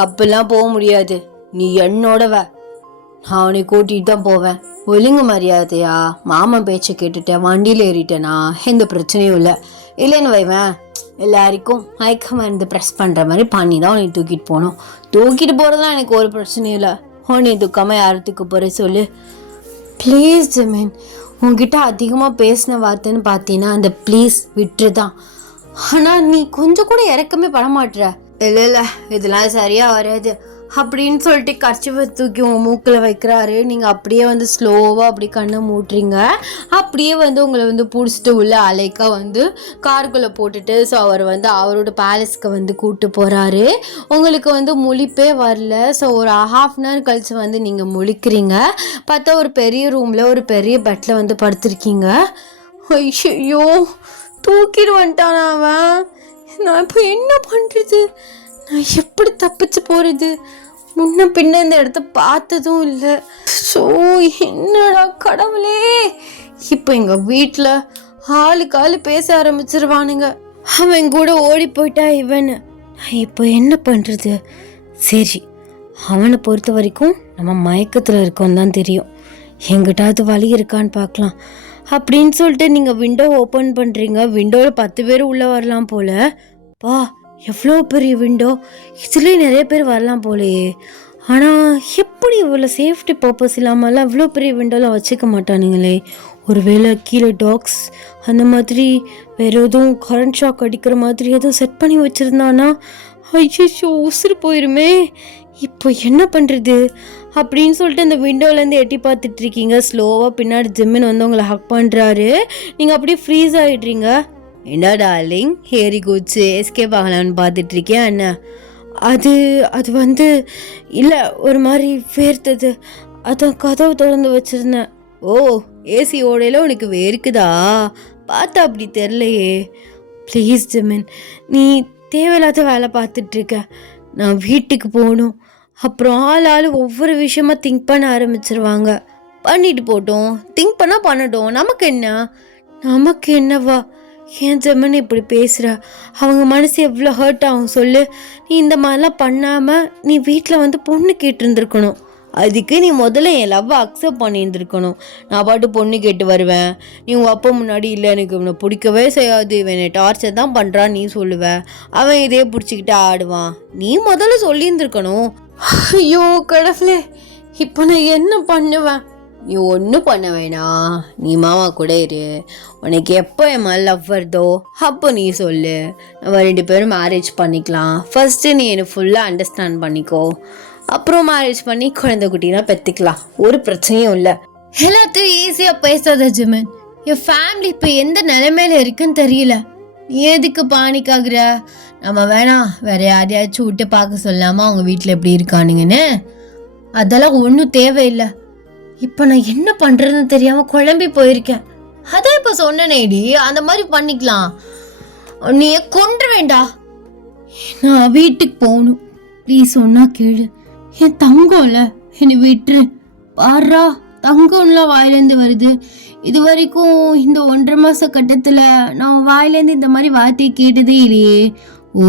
அப்பெல்லாம் போக முடியாது, நீ என்னோடவ. நான் அவனை கூட்டிகிட்டு தான் போவேன். ஒழுங்கு மரியாதையா மாமன் பேச்சை கேட்டுட்டேன், வண்டியில் ஏறிட்டேனா எந்த பிரச்சனையும் இல்லை. இல்லைன்னு வைவேன், எல்லாருக்கும் மயக்கம் வந்து ப்ரெஸ் பண்ணுற மாதிரி பண்ணி தான் உன்னை தூக்கிட்டு போகணும். தூக்கிட்டு போகிறதுலாம் எனக்கு ஒரு பிரச்சனையும் இல்லை. உன்னை தூக்காமல் யாரத்துக்கு போகிற சொல்லு. ப்ளீஸ் ஜிமின், உங்ககிட்ட அதிகமாக பேசின வார்த்தைன்னு பார்த்தீங்கன்னா அந்த ப்ளீஸ் விட்டுரு தான். ஆனால் நீ கொஞ்சம் கூட இறக்கமே பட மாட்டுற. இல்லை இதெல்லாம் சரியாக வராது அப்படின்னு சொல்லிட்டு கர்ச்சிவை தூக்கி உங்கள் மூக்கில் வைக்கிறாரு. நீங்கள் அப்படியே வந்து ஸ்லோவாக அப்படி கண்ணை மூட்டுறீங்க. அப்படியே வந்து உங்களை வந்து பிடிச்சிட்டு உள்ள அலைக்கா வந்து காருக்குள்ளே போட்டுட்டு ஸோ அவர் வந்து அவரோட பேலஸ்க்கு வந்து கூப்பிட்டு போகிறாரு. உங்களுக்கு வந்து முழிப்பே வரல. ஸோ ஒரு 1/2 hour கழித்து வந்து நீங்கள் முழிக்கிறீங்க. பார்த்தா ஒரு பெரிய ரூமில் ஒரு பெரிய பெட்டில் வந்து படுத்திருக்கீங்க. ஐயோ, தூக்கிட்டு வந்துட்டான் அவன். நான் இப்போ என்ன பண்ணுறது? நான் எப்படி தப்பிச்சு போகிறது? முன்ன பின்ன இந்த இடத்த பார்த்ததும் இல்லை. ஸோ என்னடா கடவுளே, இப்போ எங்கள் வீட்டில் ஆளுக்கு ஆளு பேச ஆரம்பிச்சிருவானுங்க. அவன் கூட ஓடி போயிட்டா இவனு. நான் இப்போ என்ன பண்றது? சரி, அவனை பொறுத்த வரைக்கும் நம்ம மயக்கத்தில் இருக்கோம் தான் தெரியும். எங்கிட்டாவது வழி இருக்கான்னு பார்க்கலாம் அப்படின்னு சொல்லிட்டு நீங்கள் விண்டோ ஓப்பன் பண்ணுறீங்க. விண்டோவில் 10 பேர் உள்ளே வரலாம் போல. பா, எவ்வளோ பெரிய விண்டோ! இதுலேயே நிறைய பேர் வரலாம் போலையே. ஆனால் எப்படி இவ்வளோ சேஃப்டி பர்பஸ் இல்லாமலாம் இவ்வளோ பெரிய விண்டோலாம் வச்சுக்க மாட்டானுங்களே? ஒருவேளை கீழே டாக்ஸ் அந்த மாதிரி வேறு எதுவும் கரண்ட் ஷாக் அடிக்கிற மாதிரி எதுவும் செட் பண்ணி வச்சுருந்தானா? ஐயோ, உசுறு போயிருமே. இப்போ என்ன பண்ணுறது அப்படின்னு சொல்லிட்டு அந்த விண்டோலேருந்து எட்டி பார்த்துட்டு இருக்கீங்க. ஸ்லோவாக பின்னாடி ஜிம்மின் வந்து உங்களை ஹக் பண்ணுறாரு. நீங்கள் அப்படியே ஃப்ரீஸ் ஆகிடுறீங்க. என்ன டார்லிங், ஹேரி குச்சி எஸ்கேப் ஆகலான்னு பார்த்துட்டு இருக்கேன் என்ன? அது வந்து இல்லை, ஒரு மாதிரி வேர்த்தது, அதான் கதவு திறந்து வச்சுருந்தேன். ஓ, ஏசி ஓடையில் உனக்கு வேர்க்குதா? பார்த்தா அப்படி தெரிலையே. ப்ளீஸ் ஜிமின், நீ தேவையில்லாத வேலை பார்த்துட்ருக்க. நான் வீட்டுக்கு போகணும். அப்புறம் ஆள் ஒவ்வொரு விஷயமா திங்க் பண்ண ஆரம்பிச்சிருவாங்க. பண்ணிட்டு போட்டோம், திங்க் பண்ணால் பண்ணட்டும், நமக்கு என்னவா? ஏன் ஜெமன் இப்படி பேசுகிற? அவங்க மனசு எவ்வளோ ஹர்ட் ஆகும் சொல்லு. நீ இந்த மாதிரிலாம் பண்ணாமல் நீ வீட்டில் வந்து பொண்ணு கேட்டுருந்துருக்கணும். அதுக்கு நீ முதல்ல என் லவ்வை அக்செப்ட் பண்ணியிருந்துருக்கணும். நான் பாட்டு பொண்ணு கேட்டு வருவேன், நீ உங்கள் அப்பா முன்னாடி இல்லை எனக்கு இவனை பிடிக்கவே செய்யாது, இவனை டார்ச்சர் தான் பண்ணுறான்னு நீ சொல்லுவ, அவன் இதே பிடிச்சிக்கிட்டு ஆடுவான். நீ முதல்ல சொல்லியிருந்துருக்கணும். ஐயோ கடவுளே, இப்போ நான் என்ன பண்ணுவேன்? நீ ஒன்றும் பண்ண வேணாம், நீ மாமா கூட இரு. உனக்கு எப்போ என் மேலே லவ் வருதோ அப்போ நீ சொல்லு, நம்ம 2 பேரும் மேரேஜ் பண்ணிக்கலாம். ஃபஸ்ட்டு நீ என்னை ஃபுல்லாக அண்டர்ஸ்டாண்ட் பண்ணிக்கோ, அப்புறம் மேரேஜ் பண்ணி குழந்தை குட்டினா பெற்றுக்கலாம், ஒரு பிரச்சனையும் இல்லை. எல்லாத்தையும் ஈஸியாக பேசாத ஜிமன். என் ஃபேமிலி இப்போ எந்த நிலைமையில இருக்குன்னு தெரியல. நீ எதுக்கு பானிக் ஆகுற? நம்ம வேற யாரையாச்சும் விட்டு பார்க்க சொல்லாமா அவங்க வீட்டில் எப்படி இருக்கானுங்கன்னு? அதெல்லாம் ஒன்றும் தேவையில்லை. இப்போ நான் என்ன பண்ணுறதுன்னு தெரியாமல் குழம்பி போயிருக்கேன். அதான் இப்போ சொன்னேனேடி, அந்த மாதிரி பண்ணிக்கலாம். நீ கொன்று வேண்டா. நான் வீட்டுக்கு போகணும், ப்ளீஸ் சொன்னா கேளு. என் தங்கம்ல, என்னை விட்டுரு. பாரா, தங்கம்லாம் வாயிலேருந்து வருது. இது வரைக்கும் இந்த 1.5 மாச கட்டத்தில் நான் வாயிலேருந்து இந்த மாதிரி வார்த்தையை கேட்டதே இல்லையே. ஓ,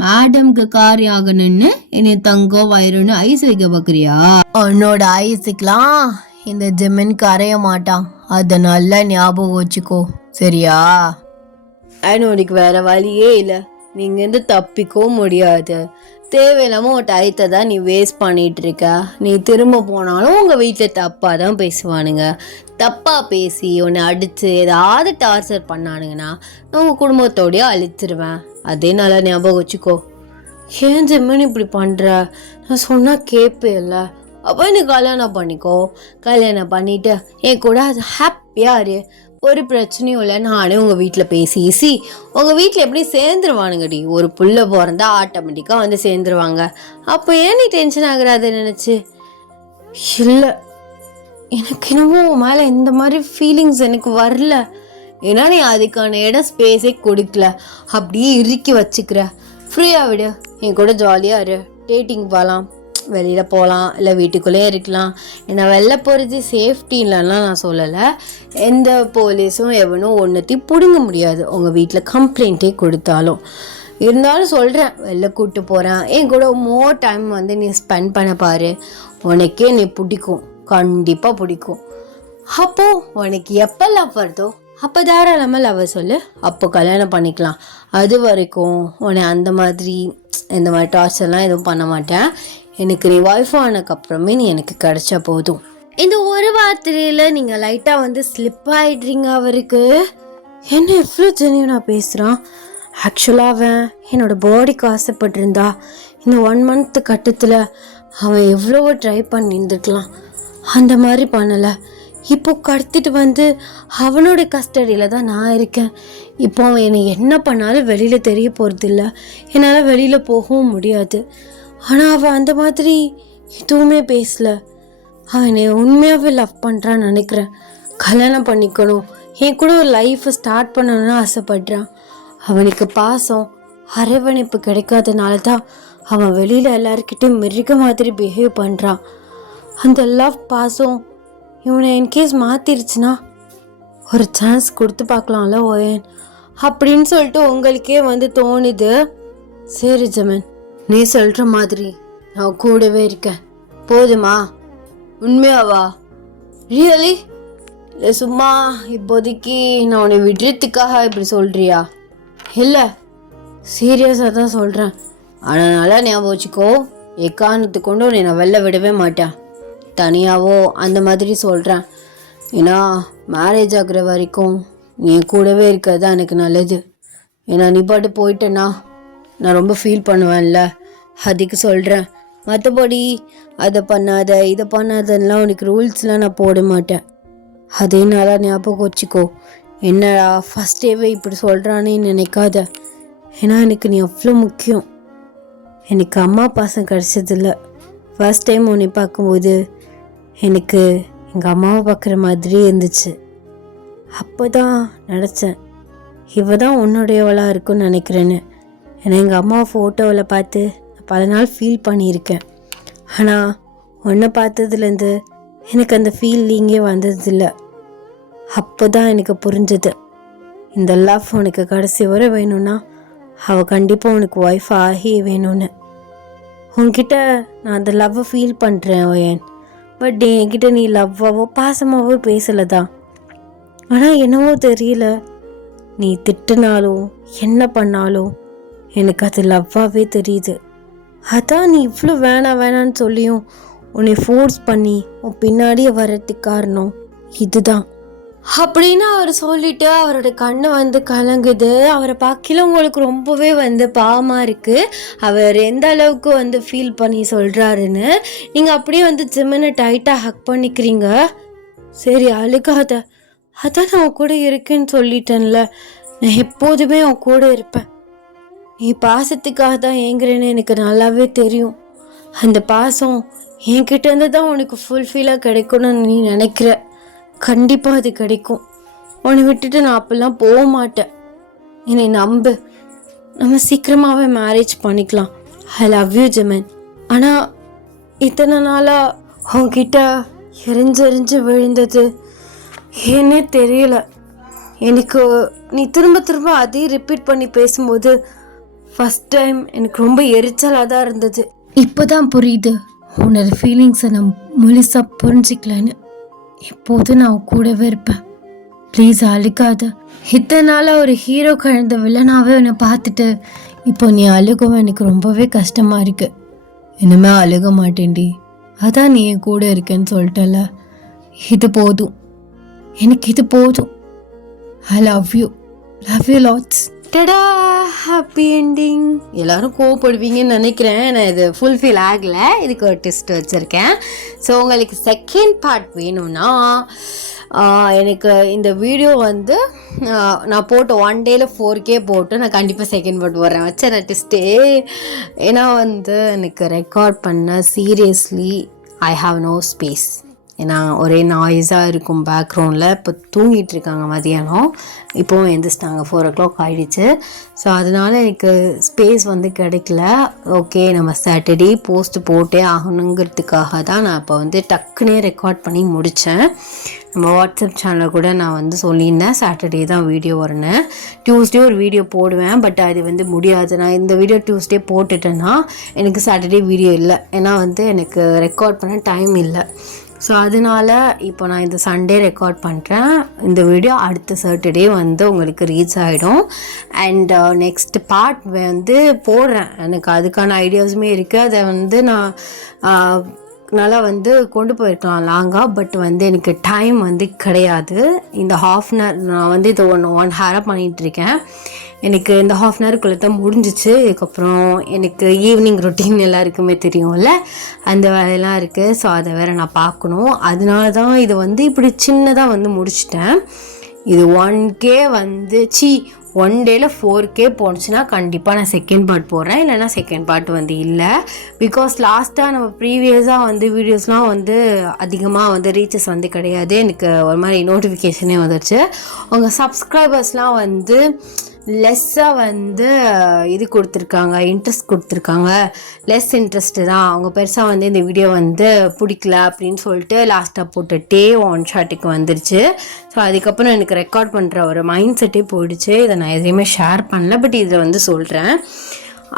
மேடம்க்கு காரியம் ஆகணும்னு என்னை தங்கம் வயிறுன்னு ஐஸ் வைக்க பார்க்குறியா? உன்னோட ஐஸுக்கெலாம் இந்த ஜிமின் கரைய மாட்டான், அதை நல்லா ஞாபகம் வச்சுக்கோ, சரியா? உனக்கு வேற வழியே இல்லை, நீங்க இருந்து தப்பிக்கவும் முடியாது. தேவையில்லாம ஒரு டயத்தை தான் நீ வேஸ்ட் பண்ணிட்டு இருக்க. நீ திரும்ப போனாலும் உங்க வீட்டில் தப்பா தான் பேசுவானுங்க. தப்பா பேசி உன்னை அடிச்சு ஏதாவது டார்ச்சர் பண்ணானுங்கன்னா நான் உங்க குடும்பத்தோடய அழிச்சிருவேன். அதே நல்லா ஞாபகம் வச்சுக்கோ. ஏன் ஜெமின் இப்படி பண்ற? நான் சொன்னா கேட்பே இல்லை. அப்போ நீ கல்யாணம் பண்ணிக்கோ. கல்யாணம் பண்ணிட்டு என் கூட அது ஹாப்பியா இரு, ஒரு பிரச்சனையும் இல்லை. நானே உங்கள் வீட்டில் பேசி உங்கள் வீட்டில் எப்படி சேர்ந்துருவானுங்கடி. ஒரு புள்ள பிறந்தா ஆட்டோமேட்டிக்காக வந்து சேர்ந்துருவாங்க. அப்போ ஏன் நீ டென்ஷன் ஆகுறாத நினச்சி? இல்லை, எனக்கு என்னமோ மேலே இந்த மாதிரி ஃபீலிங்ஸ் எனக்கு வரல. ஏன்னா நீ அதுக்கான இடம் ஸ்பேஸே கொடுக்கல, அப்படியே இறுக்கி வச்சுக்கிற. ஃப்ரீயாக விடு, என் கூட ஜாலியாக இரு. டேட்டிங் போகலாம், வெளியில் போகலாம், இல்லை வீட்டுக்குள்ளேயே இருக்கலாம். ஏன்னா வெளில போகிறது சேஃப்டி இல்லைன்னா நான் சொல்லலை. எந்த போலீஸும் எவனும் ஒன்றுத்தையும் பிடுங்க முடியாது உங்கள் வீட்டில் கம்ப்ளைண்ட்டே கொடுத்தாலும். இருந்தாலும் சொல்கிறேன், வெளில கூப்பிட்டு போகிறேன், என் கூட மோர் டைம் வந்து நீ ஸ்பெண்ட் பண்ண பாரு. உனக்கே நீ பிடிக்கும், கண்டிப்பாக பிடிக்கும். அப்போது உனக்கு எப்போ லவ் வருதோ அப்போ தாராளமாக லவ் சொல்லு, அப்போ கல்யாணம் பண்ணிக்கலாம். அது வரைக்கும் உன்னை அந்த மாதிரி இந்த மாதிரி டார்ச்சர்லாம் எதுவும் பண்ண மாட்டேன். எனக்கு நீ ஒய்ஃப் ஆனதுக்கப்புறமே நீ எனக்கு கிடைச்சா போதும். இந்த ஒரு வார்த்தையில் நீங்கள் லைட்டாக வந்து ஸ்லிப் ஆகிடுறீங்க. அவருக்கு என்ன எவ்வளோ ஜெனியூனாக பேசுகிறான். ஆக்சுவலாக அவன் என்னோடய பாடிக்கு ஆசைப்பட்டிருந்தா இந்த 1 மந்த் கட்டத்தில் அவன் எவ்வளவோ ட்ரை பண்ணியிருந்துருக்கலாம். அந்த மாதிரி பண்ணலை. இப்போ கடத்திட்டு வந்து அவனோட கஸ்டடியில் தான் நான் இருக்கேன். இப்போ அவன் என்னை என்ன பண்ணாலும் வெளியில் தெரிய போகிறதில்ல, என்னால் வெளியில் போகவும் முடியாது. ஆனால் அவன் அந்த மாதிரி எதுவுமே பேசலை. அவன் என்னை உண்மையாகவே லவ் பண்ணுறான்னு நினைக்கிறேன். கல்யாணம் பண்ணிக்கணும், என் கூட ஒரு லைஃப்பை ஸ்டார்ட் பண்ணணும்னு ஆசைப்படுறான். அவனுக்கு பாசம் அரவணைப்பு கிடைக்காதனால தான் அவன் வெளியில் எல்லாருக்கிட்டையும் மிருக மாதிரி பிஹேவ் பண்ணுறான். அந்த லவ் பாசம் இவனை இன்கேஸ் மாற்றிருச்சுன்னா ஒரு சான்ஸ் கொடுத்து பார்க்கலாம்ல ஓயன் அப்படின்னு சொல்லிட்டு உங்களுக்கே வந்து தோணுது. சரி ஜமன், நீ சொல்கிற மாதிரி நான் கூடவே இருக்கேன், போதுமா? உண்மையாவா? ரியலி? இல்லை சும்மா இப்போதைக்கு நான் உன்னை விடுறதுக்காக இப்படி சொல்கிறியா? இல்லை, சீரியஸாக தான் சொல்கிறேன். ஆனால் நல்லா ஞாபகம் வச்சுக்கோ, எக்காரணத்து கொண்டு உன்னை நான் வெளில விடவே மாட்டேன். தனியாவோ அந்த மாதிரி சொல்கிறேன். ஏன்னா மேரேஜ் ஆகுற வரைக்கும் நீ கூடவே இருக்கிறது தான் எனக்கு நல்லது. ஏன்னா நீ பாட்டு போயிட்டேன்னா நான் ரொம்ப ஃபீல் பண்ணுவேன்ல, அதுக்கு சொல்கிறேன். மற்றபடி அதை பண்ணாத இதை பண்ணாதன்னெலாம் உனக்கு ரூல்ஸ்லாம் நான் போட மாட்டேன். அதே நாளாக ஞாபகம் வச்சுக்கோ. என்னடா ஃபஸ்ட் டேவே இப்படி சொல்கிறானே நினைக்காத. ஏன்னா எனக்கு நீ அவ்வளோ முக்கியம். எனக்கு அம்மா பாசம் கிடச்சதில்ல. ஃபர்ஸ்ட் டைம் உன்னை பார்க்கும்போது எனக்கு எங்கள் அம்மாவை பார்க்குற மாதிரியே இருந்துச்சு. அப்போ தான் நினச்சேன், இவ தான் உன்னுடையவளாக இருக்குன்னு நினைக்கிறேன்னு. ஏன்னா எங்கள் அம்மா ஃபோட்டோவில் பார்த்து நான் பல நாள் ஃபீல் பண்ணியிருக்கேன். ஆனால் உன்னை பார்த்ததுலேருந்து எனக்கு அந்த ஃபீலிங்கே வந்ததில்லை. அப்போ தான் எனக்கு புரிஞ்சது, இந்த லவ் உனக்கு கடைசி வரை வேணும்னா அவள் கண்டிப்பாக உனக்கு ஒய்ஃப் ஆகி வேணும்னு. உன்கிட்ட நான் அந்த லவ்வை ஃபீல் பண்ணுறேன் ஓயன். பட் என்கிட்ட நீ லவ்வாவோ பாசமாவோ பேசலை தான். ஆனால் என்னவோ தெரியல, நீ திட்டினாலும் என்ன பண்ணாலும் எனக்கு அது லவ்வாகவே தெரியுது. அதான் நீ இவ்வளோ வேணான்னு சொல்லியும் உன்னை ஃபோர்ஸ் பண்ணி உன் பின்னாடியே வர்றதுக்கு காரணம் இதுதான் அப்படின்னு அவர் சொல்லிட்டு அவரோட கண்ணை வந்து கலங்குது. அவரை பார்க்கல உங்களுக்கு ரொம்பவே வந்து பாவமாக இருக்குது. அவர் எந்த அளவுக்கு வந்து ஃபீல் பண்ணி சொல்கிறாருன்னு. நீங்கள் அப்படியே வந்து ஜிம்மனை டைட்டாக ஹக் பண்ணிக்கிறீங்க. சரி அழுகாத, அதான் நான் உன் கூட இருக்கேன்னு சொல்லிட்டேன்ல, நான் எப்போதுமே உன் கூட இருப்பேன். நீ பாசத்துக்காக தான் ஏங்குறேன்னு எனக்கு நல்லாவே தெரியும். அந்த பாசம் என்கிட்ட இருந்து தான் உனக்கு ஃபுல்ஃபில்லாக கிடைக்கணும்னு நீ நினைக்கிற. கண்டிப்பாக அது கிடைக்கும். உன்னை விட்டுட்டு நான் அப்பெல்லாம் போக மாட்டேன். என்னை நம்பு, நம்ம சீக்கிரமாகவே மேரேஜ் பண்ணிக்கலாம். I love you ஜெமன். ஆனால் இத்தனை நாளாக உன்கிட்ட எரிஞ்செறிஞ்சு விழுந்தது ஏன்னே தெரியல. எனக்கு நீ திரும்ப திரும்ப அதே ரிப்பீட் பண்ணி பேசும்போது ஃபஸ்ட் டைம் எனக்கு ரொம்ப எரிச்சலாக தான் இருந்தது. இப்போ தான் புரியுது உன்னோட ஃபீலிங்ஸை நான் முழுசாக புரிஞ்சிக்கலன்னு. எப்போதும் நான் கூடவே இருப்பேன். ப்ளீஸ் அழுகாத. இத்தனை நாளாக ஒரு ஹீரோ கழந்த வில்லனாகவே உன்னை பார்த்துட்டு இப்போ நீ அழுகவும் எனக்கு ரொம்பவே கஷ்டமாக இருக்கு. இனிமே அழுக மாட்டேன்டி, அதான் நீ என் கூட இருக்கேன்னு சொல்லிட்டல. இது போதும், எனக்கு இது போதும். I love you lots. டடா, ஹாப்பி என்டிங். எல்லாரும் கோவப்படுவீங்கன்னு நினைக்கிறேன். நான் இது ஃபுல்ஃபில் ஆகலை, இதுக்கு ஒரு டெஸ்ட் வச்சுருக்கேன். ஸோ உங்களுக்கு செகண்ட் பார்ட் வேணும்னா எனக்கு இந்த வீடியோ வந்து நான் போட்ட 1 டேயில் 4K போட்டு நான் கண்டிப்பாக செகண்ட் பார்ட் போடுறேன். வச்சேன் நான் டெஸ்ட்டே. ஏன்னா வந்து எனக்கு ரெக்கார்ட் பண்ண seriously I have no space. ஏன்னா ஒரே நாய்ஸாக இருக்கும் பேக்ரவுண்டில். இப்போ தூங்கிட்டு இருக்காங்க மதியானம், இப்போவும் எழுந்திரிச்சிட்டாங்க, 4 o'clock ஆகிடுச்சு. ஸோ அதனால் எனக்கு ஸ்பேஸ் வந்து கிடைக்கல. ஓகே, நம்ம சாட்டர்டே போஸ்ட் போட்டே ஆகணுங்கிறதுக்காக தான் நான் இப்போ வந்து டக்குனே ரெக்கார்ட் பண்ணி முடித்தேன். நம்ம வாட்ஸ்அப் சேனலில் கூட நான் வந்து சொல்லியிருந்தேன் சாட்டர்டே தான் வீடியோ வரணும். டியூஸ்டே ஒரு வீடியோ போடுவேன், பட் அது வந்து முடியாது. நான் இந்த வீடியோ டியூஸ்டே போட்டுட்டேன்னா எனக்கு சாட்டர்டே வீடியோ இல்லை. ஏன்னா வந்து எனக்கு ரெக்கார்ட் பண்ண டைம் இல்லை. ஸோ அதனால் இப்போ நான் இந்த சண்டே ரெக்கார்ட் பண்ணுறேன். இந்த வீடியோ அடுத்த சாட்டர்டே வந்து உங்களுக்கு ரீச் ஆகிடும். அண்ட் நெக்ஸ்ட் பார்ட் வந்து போடுறேன். எனக்கு அதுக்கான ஐடியாஸுமே இருக்குது. அதை வந்து நான் நல்லா வந்து கொண்டு போயிருக்கலாம் லாங்காக, பட் வந்து எனக்கு டைம் வந்து கிடையாது. இந்த ½ hour நான் வந்து இதை 1 hour பண்ணிகிட்ருக்கேன். எனக்கு இந்த ½ hour தான் முடிஞ்சிச்சு. இதுக்கப்புறம் எனக்கு ஈவினிங் ரொட்டீன் எல்லாருக்குமே தெரியும்ல, அந்த வேலையெல்லாம் இருக்குது. ஸோ அதை வேறு நான் பார்க்கணும். அதனால தான் இது வந்து இப்படி சின்னதாக வந்து முடிச்சிட்டேன். இது 1K வந்து 1 டேயில் 4K போணுச்சுன்னா கண்டிப்பாக நான் செகண்ட் பார்ட் போடுறேன். இல்லைனா செகண்ட் பார்ட் வந்து இல்லை. பிகாஸ் லாஸ்ட்டாக நம்ம ப்ரீவியஸாக வந்து வீடியோஸ்லாம் வந்து அதிகமாக வந்து ரீச்சஸ் வந்து கிடையாது. எனக்கு ஒரு மாதிரி நோட்டிஃபிகேஷனே வந்துடுச்சு. உங்கள் சப்ஸ்கிரைபர்ஸ்லாம் வந்து லெஸ்ஸாக வந்து இது கொடுத்துருக்காங்க, இன்ட்ரெஸ்ட் கொடுத்துருக்காங்க. லெஸ் இன்ட்ரெஸ்ட்டு தான், அவங்க பெருசாக வந்து இந்த வீடியோ வந்து பிடிக்கல அப்படின்னு சொல்லிட்டு லாஸ்ட்டாக போட்டுகிட்டே ஒன் ஷாட்டுக்கு வந்துருச்சு. ஸோ அதுக்கப்புறம் எனக்கு ரெக்கார்ட் பண்ணுற ஒரு மைண்ட் செட்டே போயிடுச்சு. இதை நான் எதையுமே ஷேர் பண்ணல, பட் இதில் வந்து சொல்கிறேன்.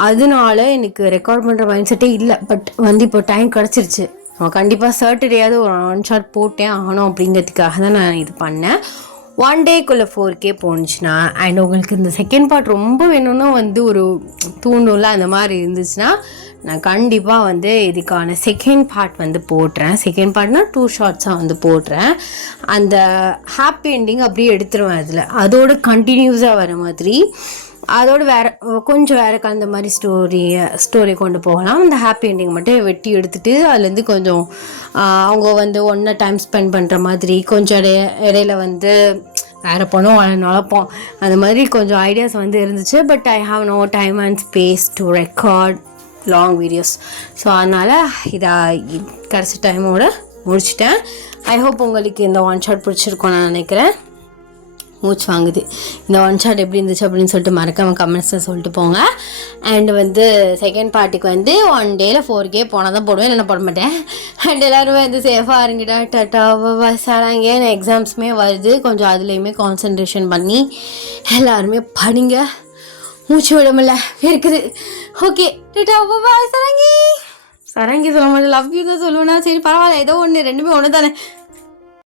அதனால எனக்கு ரெக்கார்ட் பண்ணுற மைண்ட் செட்டே இல்லை. பட் வந்து இப்போ டைம் கிடச்சிருச்சு. நான் கண்டிப்பாக சர்ட்டடேயாவது ஒரு ஒன் ஷாட் போட்டே ஆகணும் அப்படிங்கிறதுக்காக தான் நான் இது பண்ணேன். 1 டேக்குள்ளே 4K போணுச்சுன்னா, அண்ட் உங்களுக்கு இந்த செகண்ட் பார்ட் ரொம்ப வேணும்னா வந்து ஒரு தூண்டுல அந்த மாதிரி இருந்துச்சுன்னா நான் கண்டிப்பாக வந்து இதுக்கான செகண்ட் பார்ட் வந்து போடுறேன். செகண்ட் பார்ட்னா 2 ஷார்ட்ஸாக வந்து போடுறேன். அந்த ஹாப்பி எண்டிங் அப்படியே எடுத்துருவேன். அதோட கண்டினியூஸாக வர மாதிரி, அதோடு கொஞ்சம் வேறு கலந்த மாதிரி ஸ்டோரி கொண்டு போகலாம். அந்த ஹாப்பி எண்டிங் மட்டும் வெட்டி எடுத்துகிட்டு அதுலேருந்து கொஞ்சம் அவங்க வந்து ஒன்றா டைம் ஸ்பெண்ட் பண்ணுற மாதிரி, கொஞ்சம் இடையில வந்து வேறு பணம் நுழைப்போம், அந்த மாதிரி கொஞ்சம் ஐடியாஸ் வந்து இருந்துச்சு. But I have no time and space to record long videos. So அதனால் இதை கடைசி டைமோட முடிச்சிட்டேன். ஐ ஹோப் உங்களுக்கு இந்த ஒன் ஷாட் பிடிச்சிருக்கோம் நான் நினைக்கிறேன். மூச்சு வாங்குது. இந்த ஒன் ஷாட் எப்படி இருந்துச்சு அப்படின்னு சொல்லிட்டு மறக்காமல் கமெண்ட்ஸில் சொல்லிட்டு போங்க. அண்ட் வந்து செகண்ட் பார்ட்டுக்கு வந்து 1 டேயில் 4K போனால் தான் போடுவேன், இல்லைன்னா போட மாட்டேன். அண்ட் எல்லோருமே வந்து சேஃபாக இருங்கிட்டா டட்டா சாராங்க. எக்ஸாம்ஸுமே வருது, கொஞ்சம் அதுலேயுமே கான்சன்ட்ரேஷன் பண்ணி எல்லாருமே படிங்க. மூச்சு விட முடியல, இருக்குது. ஓகே, டட்டா சரங்கி சொல்ல மாட்டேன், லவ் யூ தான் சொல்லுவேன்னா. சரி பரவாயில்ல, ஏதோ ஒன்று, ரெண்டுமே ஒன்று தானே.